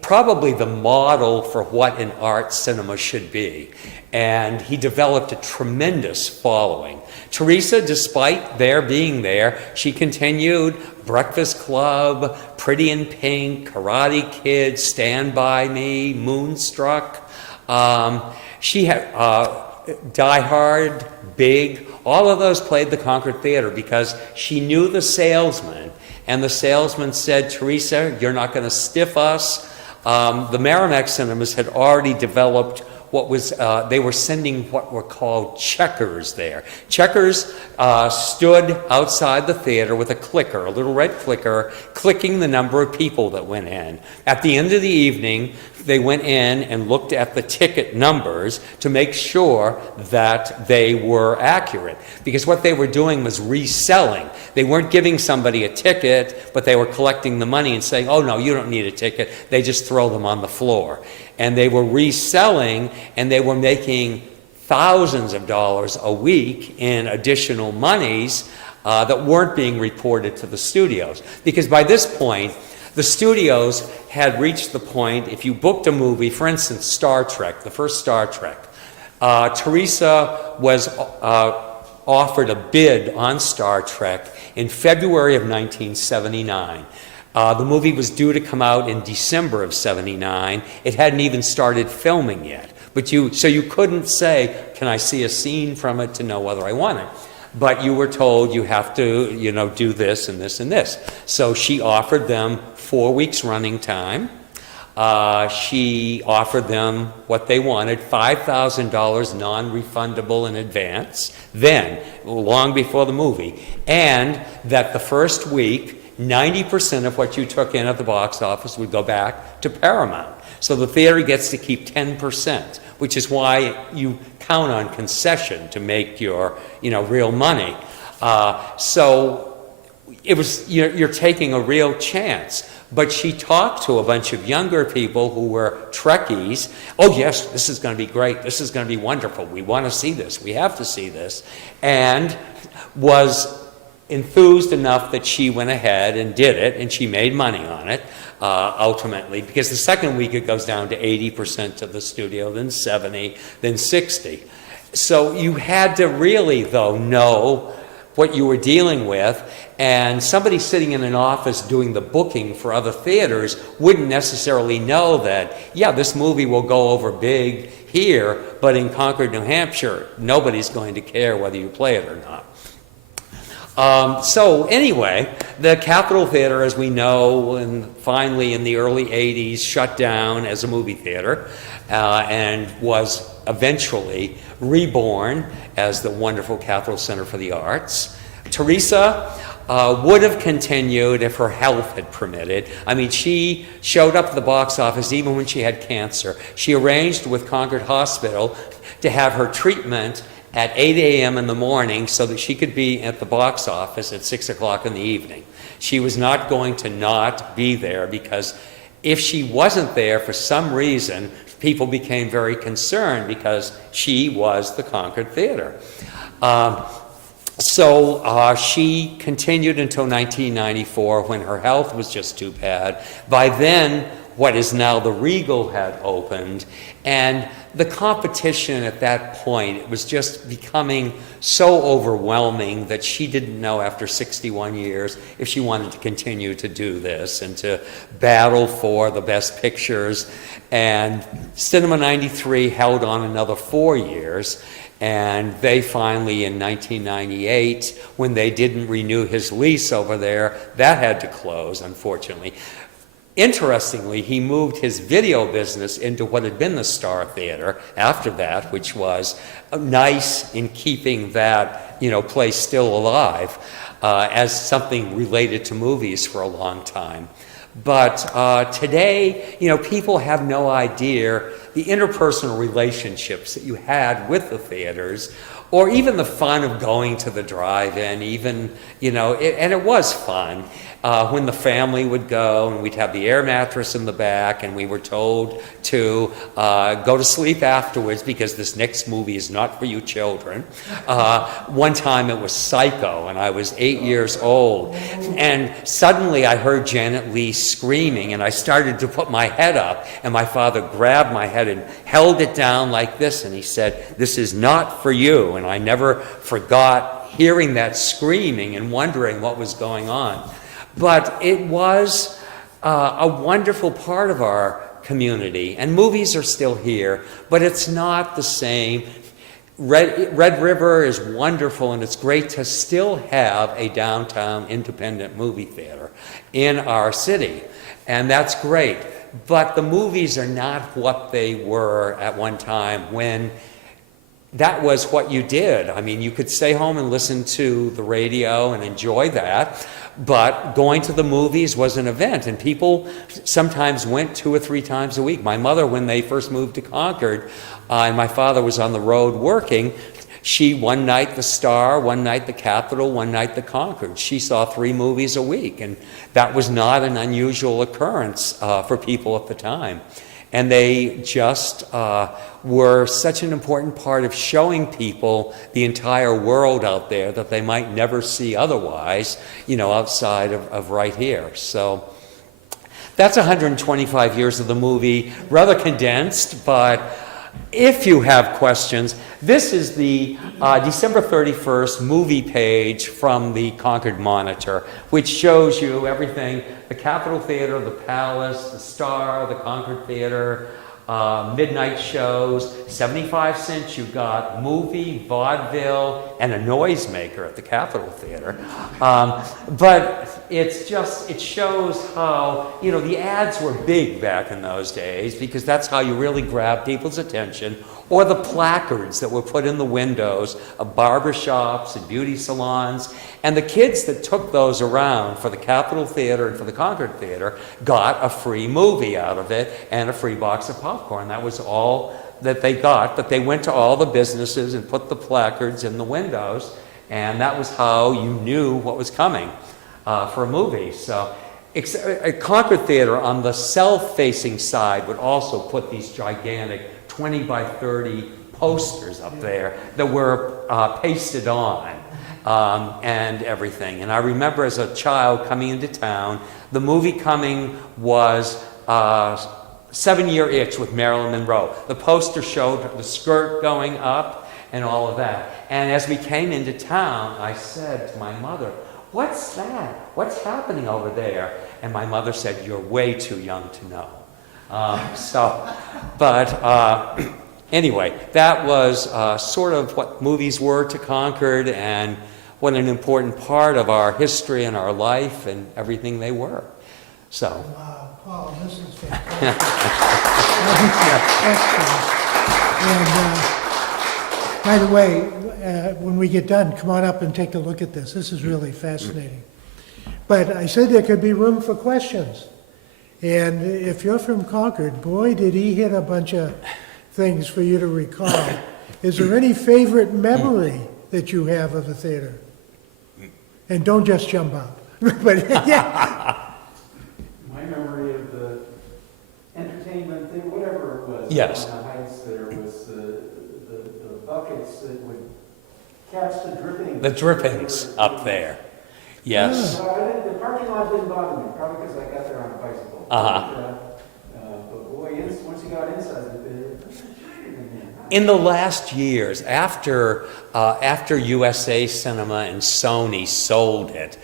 Probably the model for what an art cinema should be. And he developed a tremendous following. Teresa, despite their being there, she continued Breakfast Club, Pretty in Pink, Karate Kid, Stand By Me, Moonstruck. She had Die Hard, Big, all of those played the Concord Theater because she knew the salesman, and the salesman said, Teresa, you're not going to stiff us. The Merrimack Cinemas had already developed they were sending what were called checkers there. Checkers stood outside the theater with a clicker, a little red clicker, clicking the number of people that went in. At the end of the evening, they went in and looked at the ticket numbers to make sure that they were accurate. Because what they were doing was reselling. They weren't giving somebody a ticket, but they were collecting the money and saying, oh no, you don't need a ticket. They just throw them on the floor. And they were reselling, and they were making thousands of dollars a week in additional monies that weren't being reported to the studios. Because by this point, the studios had reached the point, if you booked a movie, for instance, Star Trek, the first Star Trek, Teresa was offered a bid on Star Trek in February of 1979. The movie was due to come out in December of '79. It hadn't even started filming yet. So you couldn't say, can I see a scene from it to know whether I want it? But you were told you have to, do this and this and this. So she offered them 4 weeks running time. She offered them what they wanted, $5,000 non-refundable in advance, then, long before the movie, and that the first week, 90% of what you took in at the box office would go back to Paramount. So the theater gets to keep 10%, which is why you count on concession to make your, real money. So it was, you're taking a real chance. But she talked to a bunch of younger people who were Trekkies. Oh yes, this is going to be great. This is going to be wonderful. We want to see this. We have to see this. And was enthused enough that she went ahead and did it, and she made money on it ultimately, because the second week it goes down to 80% to the studio, then 70, then 60. So you had to really, though, know what you were dealing with, and somebody sitting in an office doing the booking for other theaters wouldn't necessarily know that, yeah, this movie will go over big here, but in Concord, New Hampshire, nobody's going to care whether you play it or not. So anyway, the Capitol Theater, as we know, and finally in the early 80s, shut down as a movie theater and was eventually reborn as the wonderful Capitol Center for the Arts. Teresa would have continued if her health had permitted. I mean, she showed up at the box office even when she had cancer. She arranged with Concord Hospital to have her treatment at 8 a.m. in the morning so that she could be at the box office at 6 o'clock in the evening. She was not going to not be there, because if she wasn't there for some reason, people became very concerned because she was the Concord Theater. So she continued until 1994 when her health was just too bad. By then, what is now the Regal had opened, and the competition at that point, it was just becoming so overwhelming that she didn't know after 61 years if she wanted to continue to do this and to battle for the best pictures. And Cinema 93 held on another 4 years, and they finally, in 1998, when they didn't renew his lease over there, that had to close, unfortunately. Interestingly, he moved his video business into what had been the Star Theater after that, which was nice in keeping that, place still alive as something related to movies for a long time. But today, people have no idea the interpersonal relationships that you had with the theaters, or even the fun of going to the drive-in, even, and it was fun. when the family would go, and we'd have the air mattress in the back, and we were told to go to sleep afterwards because this next movie is not for you children. One time it was Psycho, and I was 8 years old, and suddenly I heard Janet Leigh screaming, and I started to put my head up, and my father grabbed my head and held it down like this, and he said, "This is not for you." And I never forgot hearing that screaming and wondering what was going on. But it was a wonderful part of our community, and movies are still here, but it's not the same. Red River is wonderful, and it's great to still have a downtown independent movie theater in our city, and that's great. But the movies are not what they were at one time when that was what you did. I mean, you could stay home and listen to the radio and enjoy that, but going to the movies was an event, and people sometimes went 2 or 3 times a week. My mother, when they first moved to Concord, and my father was on the road working, she, one night the Star, one night the Capitol, one night the Concord. She saw 3 movies a week, and that was not an unusual occurrence for people at the time. And they just were such an important part of showing people the entire world out there that they might never see otherwise, outside of right here. So that's 125 years of the movie, rather condensed, but if you have questions, this is the December 31st movie page from the Concord Monitor, which shows you everything: the Capitol Theater, the Palace, the Star, the Concord Theater, midnight shows. 75 cents you got movie, vaudeville, and a noisemaker at the Capitol Theater. But it shows how, the ads were big back in those days, because that's how you really grab people's attention, or the placards that were put in the windows of barbershops and beauty salons. And the kids that took those around for the Capitol Theater and for the Concord Theater got a free movie out of it and a free box of popcorn. That was all that they got, but they went to all the businesses and put the placards in the windows, and that was how you knew what was coming for a movie. So a Concord Theater on the south-facing side would also put these gigantic 20 by 30 posters up there that were pasted on and everything. And I remember as a child coming into town, the movie coming was 7-Year Itch with Marilyn Monroe. The poster showed the skirt going up and all of that. And as we came into town, I said to my mother, "What's that? What's happening over there?" And my mother said, "You're way too young to know." Anyway, that was sort of what movies were to Concord, and what an important part of our history and our life and everything they were. So. Wow, Paul, this is fantastic. Excellent. And by the way, when we get done, come on up and take a look at this. This is really fascinating. But I said there could be room for questions. And if you're from Concord, boy, did he hit a bunch of things for you to recall. Is there any favorite memory that you have of the theater? And don't just jump up. But yeah. My memory of the entertainment thing, whatever it was. Yes. On the heights, there was the buckets that would catch the drippings. The drippings up there. Yes. The parking lot didn't bother me, probably because I got there on a bicycle. But boy, once you got inside the theater, in the last years, after USA Cinema and Sony sold it,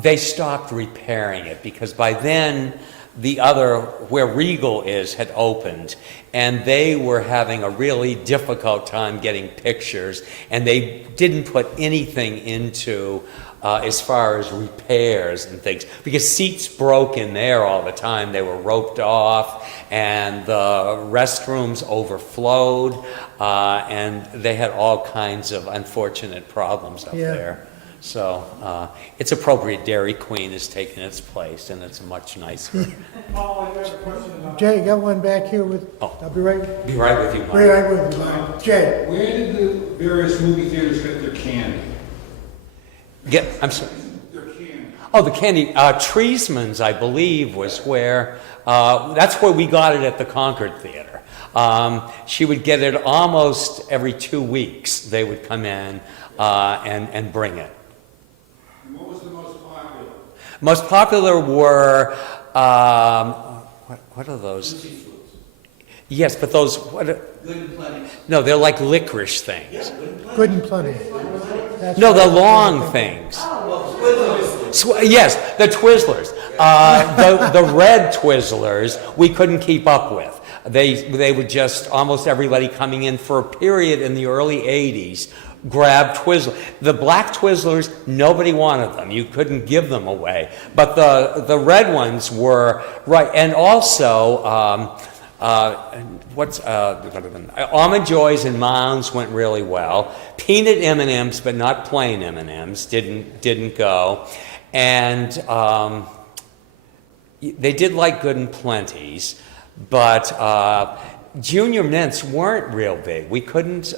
they stopped repairing it, because by then the other, where Regal is, had opened, and they were having a really difficult time getting pictures, and they didn't put anything into as far as repairs and things, because seats broke in there all the time. They were roped off, and the restrooms overflowed, and they had all kinds of unfortunate problems up there. So it's appropriate Dairy Queen has taken its place, and it's much nicer. Paul, I got a question about. Jay, you got one back here with, Oh. I'll be right, Be right with you, Mike. right with you, Mike. Jay. Where did the various movie theaters get their candy? I'm sorry. Their candy. Oh, the candy, Treesman's, I believe, was where, that's where we got it at the Concord Theater. She would get it almost every 2 weeks. They would come in and bring it. And what was the most popular? Most popular were, what are those? Yes, but those, Good and plenty. no, they're like licorice things. Good and plenty. That's No, what the I was long thinking. things. Twizzlers. Yes, the Twizzlers. The red Twizzlers we couldn't keep up with. They would just, almost everybody coming in for a period in the early 80s, grab Twizzlers. The black Twizzlers, nobody wanted them. You couldn't give them away. But the red ones were, right, and also, Almond Joys and Mounds went really well. Peanut M&Ms, but not plain M&Ms, didn't go. And they did like Good and Plenty's, but Junior Mints weren't real big. We couldn't,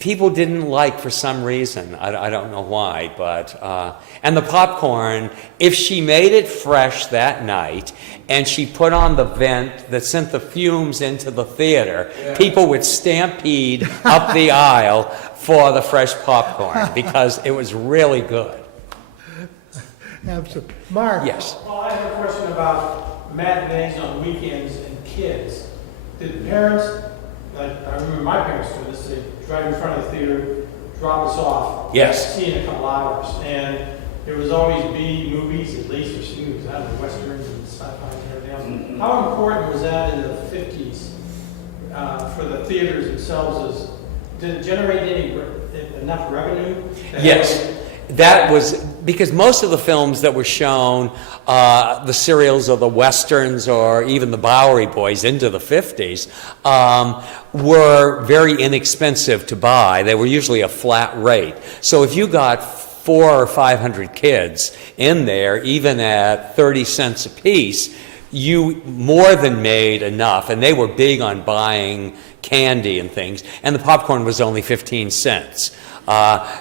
people didn't like for some reason. I don't know why, but, and the popcorn, if she made it fresh that night and she put on the vent that sent the fumes into the theater, people would stampede up the aisle for the fresh popcorn because it was really good. Absolutely. Mark? Yes. Well, I have a question about matinees on weekends and kids. Did parents, like, I remember my parents doing this, they drive in front of the theater, drop us off. Yes. See in a couple hours. And there was always B movies, at least, or C movies, I don't know, westerns and sci-fi and everything else. How important was that in the 50s for the theaters themselves? Did it generate enough revenue? Yes. That was because most of the films that were shown, the serials or the westerns or even the Bowery Boys into the 50s, were very inexpensive to buy. They were usually a flat rate. So if you got 400 or 500 kids in there, even at 30 cents a piece, you more than made enough. And they were big on buying candy and things. And the popcorn was only 15 cents.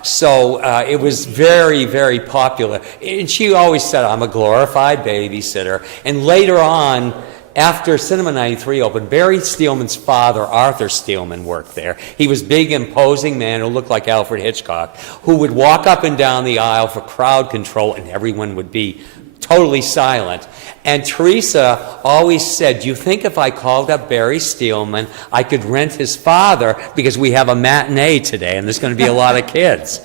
So it was very, very popular. And she always said, I'm a glorified babysitter. And later on, after Cinema 93 opened, Barry Steelman's father, Arthur Steelman, worked there. He was a big, imposing man who looked like Alfred Hitchcock, who would walk up and down the aisle for crowd control, and everyone would be totally silent. And Teresa always said, do you think if I called up Barry Steelman, I could rent his father because we have a matinee today and there's going to be a lot of kids.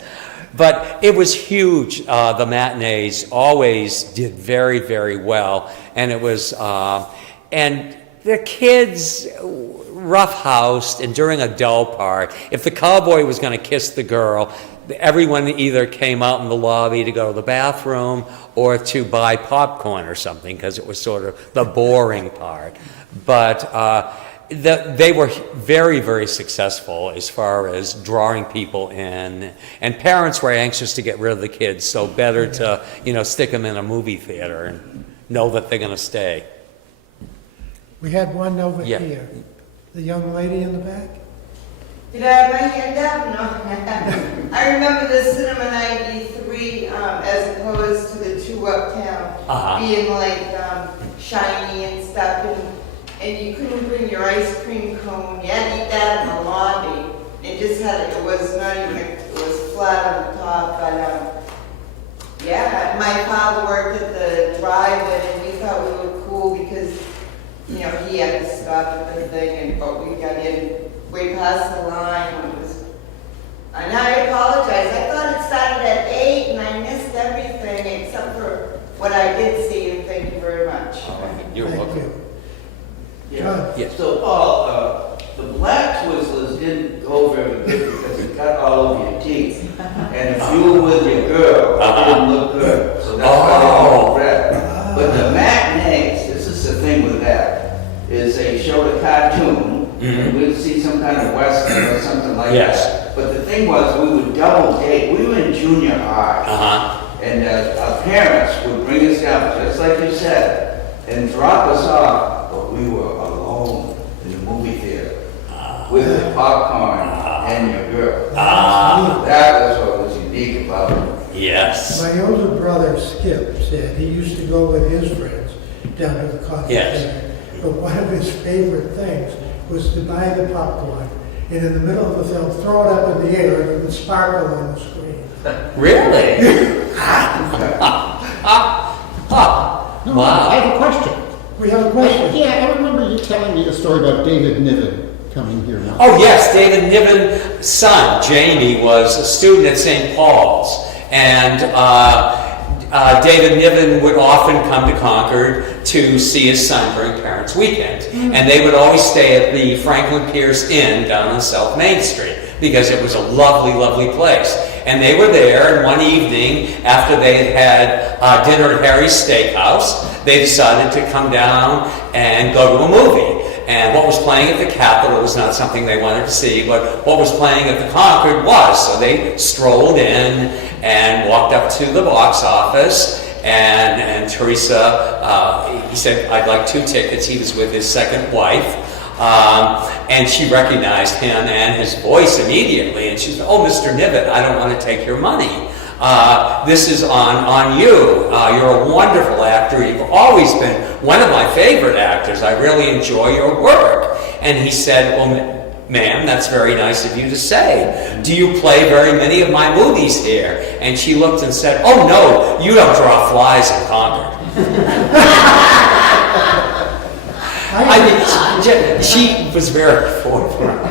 But it was huge. The matinees always did very, very well. And it was, and the kids roughhoused, and during a dull part, if the cowboy was going to kiss the girl, everyone either came out in the lobby to go to the bathroom or to buy popcorn or something, because it was sort of the boring part. But they were very, very successful as far as drawing people in, and parents were anxious to get rid of the kids, so better to, stick them in a movie theater and know that they're going to stay. We had one over Yeah. here. The young lady in the back? Did I have my hand up? No. I remember the Cinema 93 as opposed to the two uptown being like shiny and stuff, and you couldn't bring your ice cream cone. You had to eat that in the lobby. It just had, it was not even, it was flat on the top, but yeah, my father worked at the drive-in and we thought we were cool because, he had to stop at the thing, but we got in way past the line. And I apologize. I thought it started at 8 and I missed everything except for what I did see, and thank you very much. You're Thank welcome. you. Yeah. Yes. So Paul, the black Twizzlers didn't go very good because it got all over your teeth. And if you were with your girl, it didn't look good. So that's why they were red. But the matinees, this is the thing with that, is they showed a cartoon, and we'd see some kind of western or something like that. But the thing was, we would double date. We were in junior high. And our parents would bring us down, just like you said, and drop us off, but we were alone in the movie theater with the popcorn and your girl. That was what was unique about it. Yes. My older brother Skip said he used to go with his friends down to the Concord Yes. Theater. But one of his favorite things was to buy the popcorn and in the middle of the film throw it up in the air and it would sparkle on the screen. Really? No, Wow. I have a question. We have a question. Yeah, I remember you telling me a story about David Niven coming here now. Oh, yes, David Niven's son, Jamie, was a student at St. Paul's. And David Niven would often come to Concord to see his son during Parents' Weekend. And they would always stay at the Franklin Pierce Inn down on South Main Street because it was a lovely, lovely place. And they were there, and one evening, after they had dinner at Harry's Steakhouse, they decided to come down and go to a movie. And what was playing at the Capitol was not something they wanted to see, but what was playing at the Concord was. So they strolled in and walked up to the box office, and Teresa, he said, I'd like 2 tickets. He was with his second wife. And she recognized him and his voice immediately. And she said, oh, Mr. Niven, I don't want to take your money. This is on you. You're a wonderful actor. You've always been one of my favorite actors. I really enjoy your work. And he said, well, ma'am, that's very nice of you to say. Do you play very many of my movies here? And she looked and said, oh, no, you don't draw flies in Concord. I mean, she was very forthright.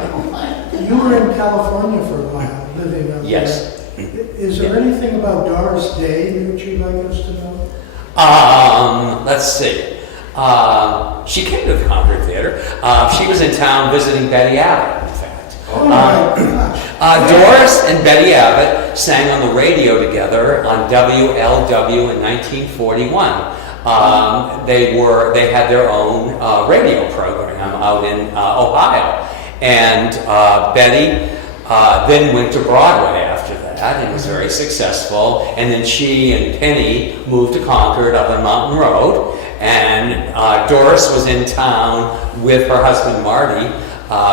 You were in California for a while, living out Yes. there. Is there anything about Doris Day that you'd like us to know? Let's see. She came to the Concord Theater. She was in town visiting Betty Abbott, in fact. Oh my gosh. Doris and Betty Abbott sang on the radio together on WLW in 1941. They had their own radio program out in Ohio. And Betty then went to Broadway after that and was very successful. And then she and Penny moved to Concord up on Mountain Road. And Doris was in town with her husband Marty,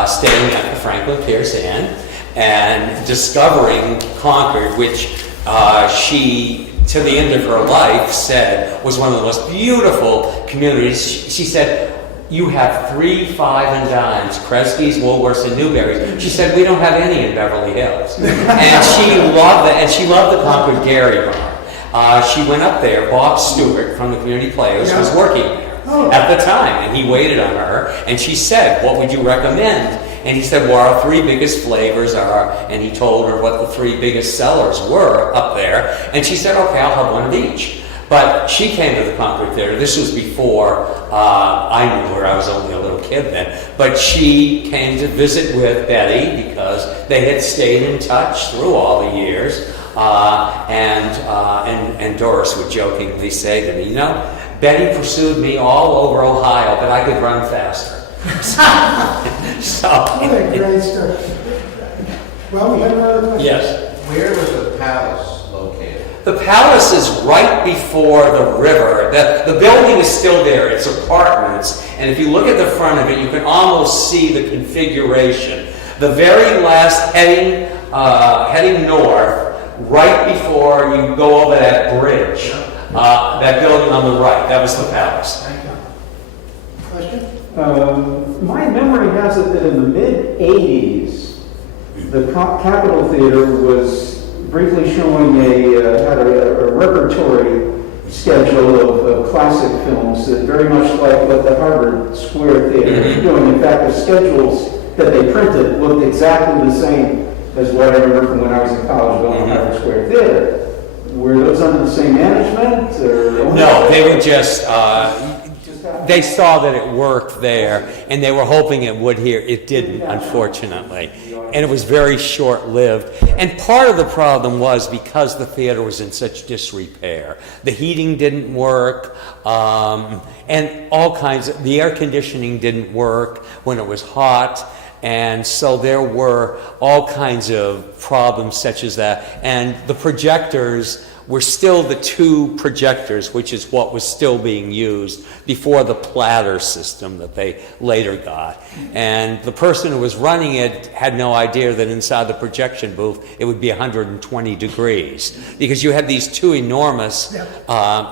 staying at the Franklin Pierce Inn and discovering Concord, which she, to the end of her life, said was one of the most beautiful communities. She said, you have 3 5 and dimes, Kresge's, Woolworths, and Newberry's. She said, we don't have any in Beverly Hills. And she loved it, and she loved the Concord Dairy Bar. She went up there. Bob Stewart from the Community Players was working there at the time, and he waited on her, and she said, what would you recommend? And he said, well, our 3 biggest flavors are, and he told her what the 3 biggest sellers were up there, and she said, okay, I'll have one of each. But she came to the Concord Theater. This was before I knew her. I was only a little kid then. But she came to visit with Betty because they had stayed in touch through all the years. And Doris would jokingly say to me, you know, Betty pursued me all over Ohio, but I could run faster. What a great story. Well, we have another question. Yes. Where was the palace located? The palace is right before the river. The building is still there. It's apartments. And if you look at the front of it, you can almost see the configuration. The very last heading north, right before you go over that bridge, that building on the right, that was the palace. Question? My memory has it that in the mid-'80s, the Capitol Theater was briefly showing had a repertory schedule of classic films that very much like what the Harvard Square Theater is doing. In fact, the schedules that they printed looked exactly the same as what I remember from when I was in college going to Harvard Square Theater. Were those under the same management? Or No, they were just, they saw that it worked there, and they were hoping it would here. It didn't, unfortunately. And it was very short-lived. And part of the problem was because the theater was in such disrepair. The heating didn't work, and all kinds of, the air conditioning didn't work when it was hot. And so there were all kinds of problems such as that. And the projectors were still the 2 projectors, which is what was still being used before the platter system that they later got. And the person who was running it had no idea that inside the projection booth it would be 120 degrees, because you had these 2 enormous,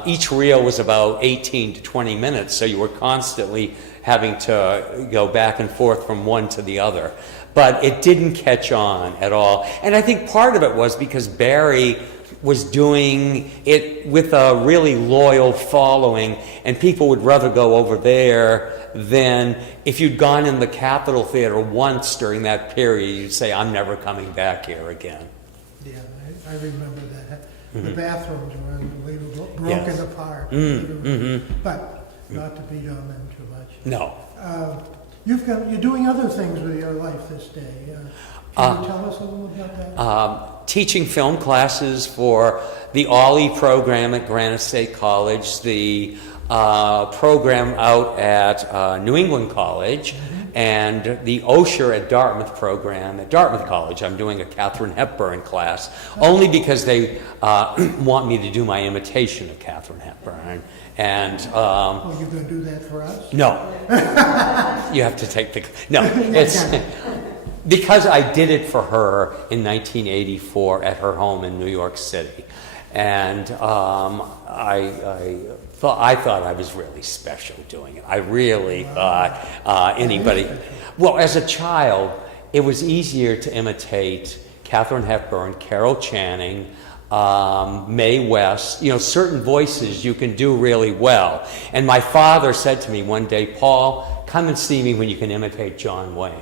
each reel was about 18 to 20 minutes, so you were constantly having to go back and forth from one to the other. But it didn't catch on at all. And I think part of it was because Barry was doing it with a really loyal following, and people would rather go over there than if you'd gone in the Capitol Theater once during that period, you'd say, I'm never coming back here again. Yeah, I remember that. The bathrooms were unbelievable, broken Yes. apart. But not to beat on them too much. No. You're doing other things with your life this day. Can you tell us a little about that? Teaching film classes for the Ollie program at Granite State College, the program out at New England College, and the Osher at Dartmouth program at Dartmouth College. I'm doing a Katharine Hepburn class, only because they want me to do my imitation of Katharine Hepburn. And Oh, you're going to do that for us? no, you have to take the, no, it's, because I did it for her in 1984 at her home in New York City. And I thought I was really special doing it. I really thought anybody... Well, as a child, it was easier to imitate Katharine Hepburn, Carol Channing, Mae West, certain voices you can do really well. And my father said to me one day, Paul, come and see me when you can imitate John Wayne.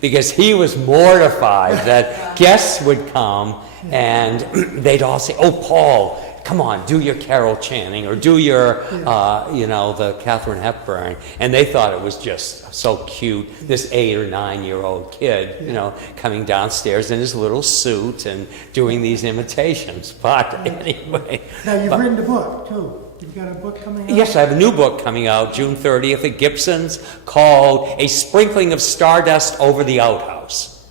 Because he was mortified that guests would come and they'd all say, oh, Paul, come on, do your Carol Channing or do your, the Katharine Hepburn. And they thought it was just so cute, this 8 or 9-year-old kid, coming downstairs in his little suit and doing these imitations. But anyway. Now, you've written a book, too. You've got a book coming out? Yes, I have a new book coming out June 30th at Gibson's called A Sprinkling of Stardust Over the Outhouse.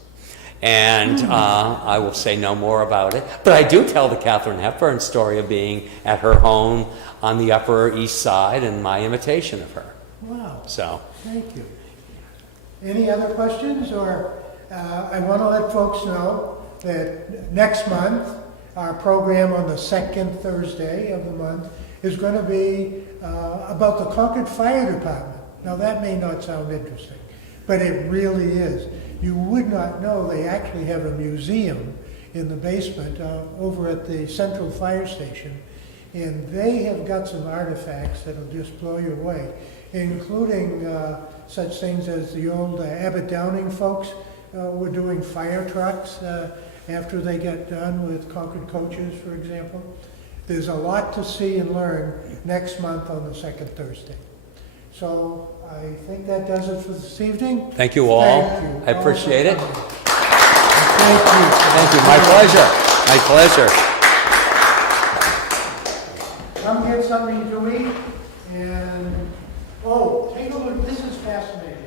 And I will say no more about it. But I do tell the Katharine Hepburn story of being at her home on the Upper East Side and my imitation of her. Wow. So. Thank you. Any other questions? Or I want to let folks know that next month, our program on the second Thursday of the month is going to be about the Concord Fire Department. Now, that may not sound interesting, but it really is. You would not know they actually have a museum in the basement over at the Central Fire Station, and they have got some artifacts that'll just blow you away, including such things as the old Abbott Downing folks were doing fire trucks after they got done with Concord coaches, for example. There's a lot to see and learn next month on the second Thursday. So I think that does it for this evening. Thank you all. Thank you. I appreciate it. Thank you. Thank you. My pleasure. My pleasure. Come get something to eat and, take a look. This is fascinating.